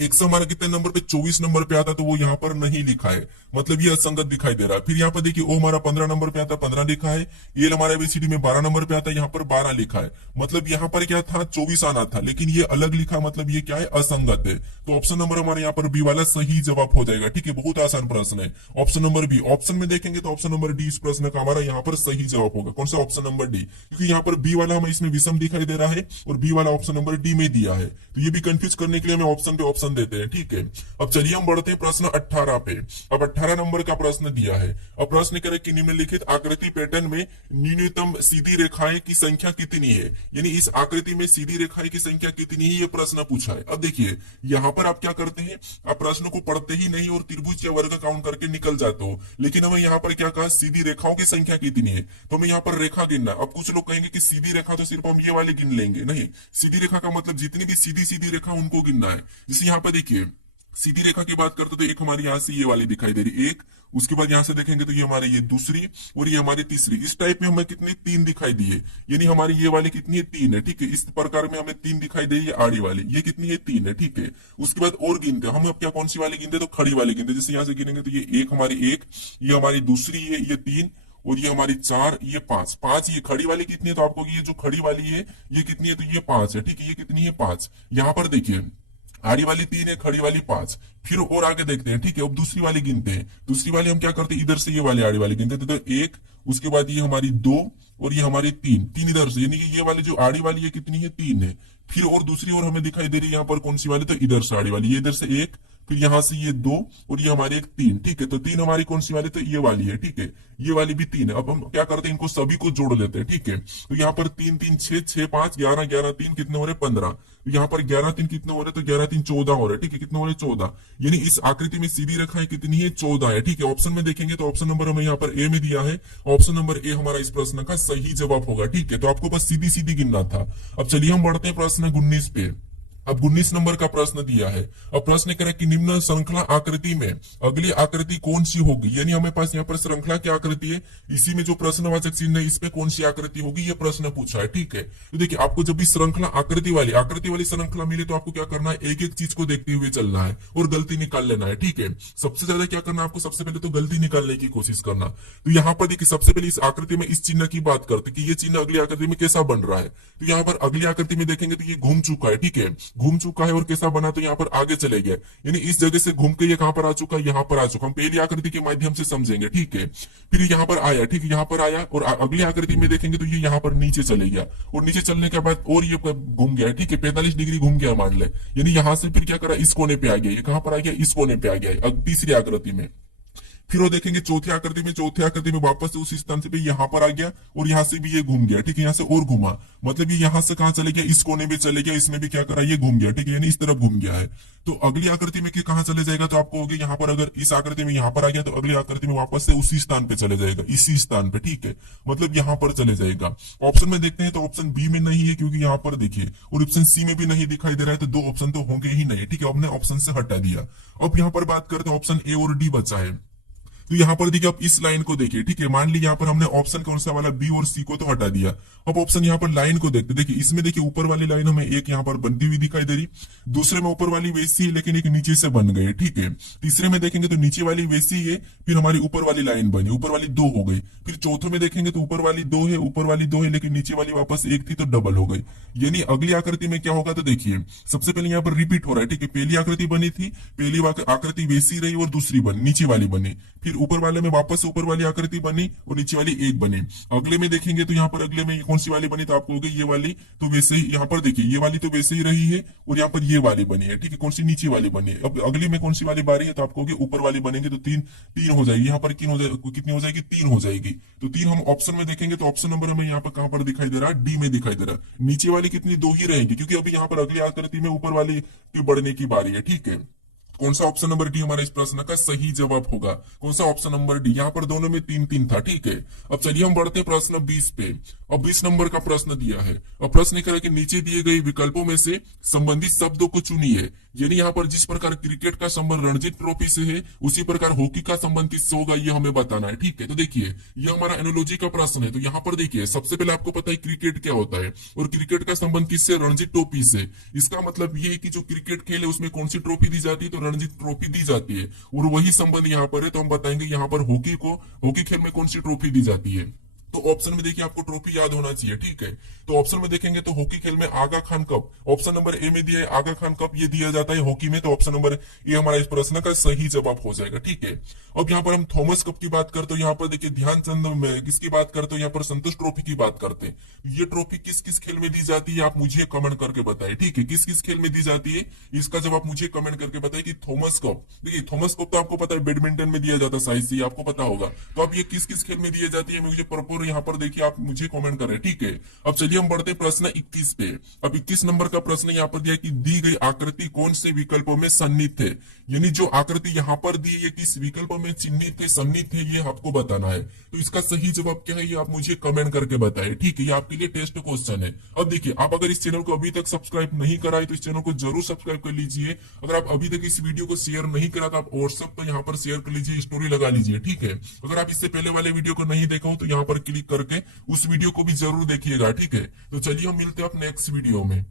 100 हमारा कितने नंबर पे 24 नंबर पे आता, तो वो यहाँ पर नहीं लिखा है, मतलब ये असंगत दिखाई दे रहा है। फिर यहाँ पर देखिए ओ हमारा 15 नंबर पे आता, 15 लिखा है। ये हमारा एबीसीडी में 12 नंबर पे आता है, यहाँ पर 12 लिखा है। मतलब यहाँ पर क्या था, 24 आना था, लेकिन ये अलग लिखा, मतलब ये क्या है, असंगत है। तो ऑप्शन नंबर हमारे यहाँ पर बी वाला सही जवाब हो जाएगा, ठीक है। बहुत आसान प्रश्न है, ऑप्शन नंबर बी। ऑप्शन में देखेंगे तो ऑप्शन नंबर डी इस प्रश्न का हमारा यहाँ पर सही जवाब होगा। कौन सा, ऑप्शन नंबर डी, क्योंकि यहाँ पर बी वाला हमें इसमें विषम दिखाई दे रहा है और बी वाला ऑप्शन नंबर डी में दिया है। तो ये भी कंफ्यूज करने के लिए हमें ऑप्शन पे ऑप्शन देते हैं, ठीक है। अब चलिए हम बढ़ते हैं प्रश्न 18 पे। अब 18 नंबर का प्रश्न दिया है। अब प्रश्न करें कि निम्नलिखित आकृति पैटर्न में न्यूनतम सीधी रेखाएं की संख्या कितनी है, यानी इस आकृति में सीधी रेखाएं की संख्या कितनी है, ये प्रश्न पूछा है। अब देखिए, यहाँ पर आप क्या करते हैं, आप प्रश्न को पढ़ते ही नहीं और त्रिभुज या वर्ग काउंट करके निकल जाते हो, लेकिन हमें यहाँ पर क्या कहा, सीधी रेखाओं की संख्या कितनी है, तो हमें यहाँ पर रेखा गिनना। अब कुछ लोग कहेंगे कि सीधी रेखा तो सिर्फ हम ये वाले गिन लेंगे, नहीं, सीधी रेखा का मतलब जितनी भी सीधी सीधी रेखा उनको गिनना है। जैसे यहाँ पर देखिए, सीधी रेखा की बात करते तो एक हमारी यहाँ से ये वाली दिखाई दे रही, एक, उसके बाद यहाँ से देखेंगे तो ये हमारी ये दूसरी और ये हमारी तीसरी। इस टाइप में हमें कितनी, 3 दिखाई दी है, यानी हमारी ये वाली कितनी है, 3 है, ठीक है। इस प्रकार में हमें 3 दिखाई दे, ये आड़ी वाली ये कितनी है, 3 है, ठीक है। उसके बाद और गिनते हम, अब क्या कौन सी वाली गिनते, तो खड़ी वाली गिनते। जैसे यहाँ से गिनेंगे तो ये एक हमारी एक, ये हमारी दूसरी है, ये 3 और ये हमारी 4, ये 5, 5 ये खड़ी वाली कितनी है, तो आपको ये जो खड़ी वाली है ये कितनी है, तो ये 5 है, ठीक है। ये कितनी है, 5। यहाँ पर देखिए आड़ी वाली 3 है, खड़ी वाली 5। फिर और आगे देखते हैं, ठीक है। अब दूसरी वाली गिनते हैं। दूसरी वाली हम क्या करते हैं, इधर से ये वाली आड़ी वाली गिनते थे, तो 1, उसके बाद ये हमारी 2 और ये हमारी 3, 3 इधर से, यानी कि ये वाली जो आड़ी वाली है कितनी है, 3 है। फिर और दूसरी और हमें दिखाई दे रही है यहाँ पर कौन सी वाली, तो इधर से आड़ी वाली, ये इधर से 1, फिर यहाँ से ये 2 और ये हमारी एक 3, ठीक है। तो 3 हमारी कौन सी वाली, तो ये वाली है, ठीक है। ये वाली भी 3 है। अब हम क्या करते हैं, इनको सभी को जोड़ लेते हैं, ठीक है। तो यहाँ पर 3 3 6 6 5 11 11 3 कितने हो रहे, 15। यहाँ पर 11 3 कितने हो रहे, तो 11 3 14 हो रहे, ठीक है। कितने हो रहे, 14। यानी इस आकृति में सीधी रेखाएं कितनी है, 14 है, ठीक है। ऑप्शन में देखेंगे तो ऑप्शन नंबर हमें यहाँ पर ए में दिया है। ऑप्शन नंबर ए हमारा इस प्रश्न का सही जवाब होगा, ठीक है। तो आपको बस सीधी सीधी गिनना था। अब चलिए हम बढ़ते हैं प्रश्न 19 पे। अब 19 नंबर का प्रश्न दिया है। अब प्रश्न कह रहा है कि निम्न श्रृंखला आकृति में अगली आकृति कौन सी होगी, यानी हमें पास यहाँ पर श्रृंखला की आकृति है, इसी में जो प्रश्नवाचक चिन्ह है इसमें कौन सी आकृति होगी, ये प्रश्न पूछा है, ठीक है। तो देखिए, आपको जब भी श्रृंखला आकृति वाली श्रृंखला मिले तो आपको क्या करना है, एक एक चीज को देखते हुए चलना है और गलती निकाल लेना है, ठीक है। सबसे ज्यादा क्या करना है आपको, सबसे पहले तो गलती निकालने की कोशिश करना। तो यहाँ पर देखिए, सबसे पहले इस आकृति में इस चिन्ह की बात करते कि ये चिन्ह अगली आकृति में कैसा बन रहा है। तो यहाँ पर अगली आकृति में देखेंगे तो ये घूम चुका है, ठीक है। घूम चुका है और कैसा बना, तो यहाँ पर आगे चले गया, यानी इस जगह से घूम के ये कहां पर आ चुका है, यहाँ पर आ चुका। हम पहली आकृति के माध्यम से समझेंगे, ठीक है। फिर यहाँ पर आया, ठीक है, यहाँ पर आया और अगली आकृति में देखेंगे तो ये यहाँ पर नीचे चले गया, और नीचे चलने के बाद और ये घूम गया, ठीक है, 45 डिग्री घूम गया मान ले, यानी यहाँ से फिर क्या करा, इस कोने पे आ गया, ये कहां पर आ गया, इस कोने पे आ गया तीसरी आकृति में। फिर वो देखेंगे चौथी आकृति में वापस से उसी स्थान से पे यहाँ पर आ गया, और यहाँ से भी ये घूम गया, ठीक है, यहाँ से और घुमा, मतलब ये यहाँ से कहाँ चले गया, इस कोने में चले गया, इसमें भी क्या करा, ये घूम गया, ठीक है, यानी इस तरफ घूम गया है। तो अगली आकृति में कहाँ चले जाएगा, तो आपको होगी यहाँ पर, अगर इस आकृति में यहाँ पर आ गया तो अगली आकृति में वापस से उसी स्थान पे चले जाएगा, इसी स्थान पे, ठीक है, मतलब यहाँ पर चले जाएगा। ऑप्शन में देखते हैं तो ऑप्शन बी में नहीं है, क्योंकि यहाँ पर देखिए, और ऑप्शन सी में भी नहीं दिखाई दे रहा है, तो दो ऑप्शन तो होंगे ही नहीं, ठीक है, हमने ऑप्शन से हटा दिया। अब यहाँ पर बात करते हैं, ऑप्शन ए और डी बचा है। तो यहाँ पर देखिए, आप इस लाइन को देखिए, ठीक है, मान ली यहाँ पर हमने ऑप्शन कौन सा वाला, बी और सी को तो हटा दिया। अब ऑप्शन यहाँ पर लाइन को देखते, देखिए इसमें देखिए ऊपर वाली लाइन हमें एक यहाँ पर बनती हुई दिखाई दे रही, दूसरे में ऊपर वाली वैसी है लेकिन एक नीचे से बन गई, ठीक है। तीसरे में देखेंगे तो नीचे वाली वैसी है, फिर हमारी ऊपर वाली लाइन बनी, ऊपर वाली दो हो गई। फिर चौथे में देखेंगे तो ऊपर वाली दो है, ऊपर वाली दो है, लेकिन नीचे वाली वापस एक थी तो डबल हो गई। यानी अगली आकृति में क्या होगा, तो देखिए सबसे पहले यहाँ पर रिपीट हो रहा है, ठीक है, पहली आकृति बनी थी, पहली आकृति वैसी रही और दूसरी बनी, नीचे वाली बनी, फिर ऊपर वाले में वापस ऊपर वाली आकृति बनी और नीचे वाली एक बनी। अगले में देखेंगे तो यहाँ पर अगले में कौन सी वाली बनी, तो आपको होगी ये वाली, तो वैसे ही यहाँ पर देखिए ये वाली तो वैसे ही रही है, और यहाँ पर ये वाली बनी है, ठीक है, कौन सी, नीचे वाली बनी है। अब अगले में कौन सी वाली बारी है, तो आपको होगी ऊपर वाली बनेंगे, तो तीन तीन हो जाएगी, यहाँ पर तीन हो जाएगी, कितनी हो जाएगी, तीन हो जाएगी। तो तीन हम ऑप्शन में देखेंगे तो ऑप्शन नंबर हमें यहाँ पर कहां पर दिखाई दे रहा है, डी में दिखाई दे रहा है। नीचे वाली कितनी, दो ही रहेंगी, क्योंकि अभी यहाँ पर अगली आकृति में ऊपर वाली के बढ़ने की बारी है, ठीक है। कौन सा ऑप्शन नंबर डी हमारा इस प्रश्न का सही जवाब होगा, कौन सा ऑप्शन नंबर डी, यहाँ पर दोनों में तीन तीन था, ठीक है। अब चलिए हम बढ़ते प्रश्न 20 पे। अब 20 नंबर का प्रश्न दिया है, अब प्रश्न कह रहा है कि नीचे दिए गए विकल्पों में से संबंधित शब्दों को चुनिए, यानी यहाँ पर जिस प्रकार क्रिकेट का संबंध रणजी ट्रॉफी से है उसी प्रकार हॉकी का संबंध किससे होगा, ये हमें बताना है, ठीक है। तो देखिए ये हमारा एनोलॉजी का प्रश्न है, तो यहाँ पर देखिए सबसे पहले आपको पता है क्रिकेट क्या होता है, और क्रिकेट का संबंध किससे, रणजी ट्रॉफी से। इसका मतलब ये है कि जो क्रिकेट खेल है उसमें कौन सी ट्रॉफी दी जाती है, तो रणजी ट्रॉफी दी जाती है, और वही संबंध यहाँ पर है। तो हम बताएंगे यहाँ पर हॉकी खेल में कौन सी ट्रॉफी दी जाती है। तो ऑप्शन में देखिए आपको ट्रॉफी याद होना चाहिए, ठीक है। तो ऑप्शन में देखेंगे तो हॉकी खेल में Aga Khan cup, option number A में दिया है आगा खान कप, ये दिया जाता है हॉकी में, तो ऑप्शन नंबर ए हमारा इस प्रश्न का सही जवाब हो जाएगा, ठीक है। अब यहाँ पर हम थॉमस कप की बात करते हो, यहाँ पर देखिए ध्यानचंद में किसकी बात करते हो, यहाँ पर संतोष ट्रॉफी की बात करते हैं। ये ट्रॉफी किस किस खेल में दी जाती है, आप मुझे कमेंट करके बताए, ठीक है, किस किस खेल में दी जाती है, इसका जवाब मुझे कमेंट करके बताए कि थॉमस कप। देखिए थॉमस कप तो आपको पता है बैडमिंटन में दिया जाता है, साइज से आपको पता होगा। तो अब ये किस किस खेल में दी जाती है मुझे प्रॉपर यहाँ पर देखिए आप मुझे कमेंट करें, ठीक है। अब चलिए हम बढ़ते प्रश्न 21 पे। अब 21 नंबर का प्रश्न यहाँ पर दिया कि दी गई आकृति कौन से विकल्पों में सन्निहित है, यानी जो आकृति यहाँ पर दी है किस विकल्प में चिन्हित है, सन्निहित है, ये आपको बताना है। तो इसका सही जवाब क्या है ये आप मुझे कमेंट करके बताएं, ठीक है, ये आपके लिए टेस्ट क्वेश्चन है। अब देखिए आप अगर इस चैनल को अभी तक सब्सक्राइब नहीं करा है तो इस चैनल को जरूर सब्सक्राइब कर लीजिए। अगर आप अभी तक इस वीडियो को शेयर नहीं करा तो आप व्हाट्सएप पर यहाँ पर शेयर कर लीजिए, स्टोरी लगा लीजिए, ठीक है। अगर आप इससे पहले वाले वीडियो को नहीं देखा हो तो यहाँ पर क्लिक करके उस वीडियो को भी जरूर देखिएगा, ठीक है। तो चलिए हम मिलते हैं अब नेक्स्ट वीडियो में।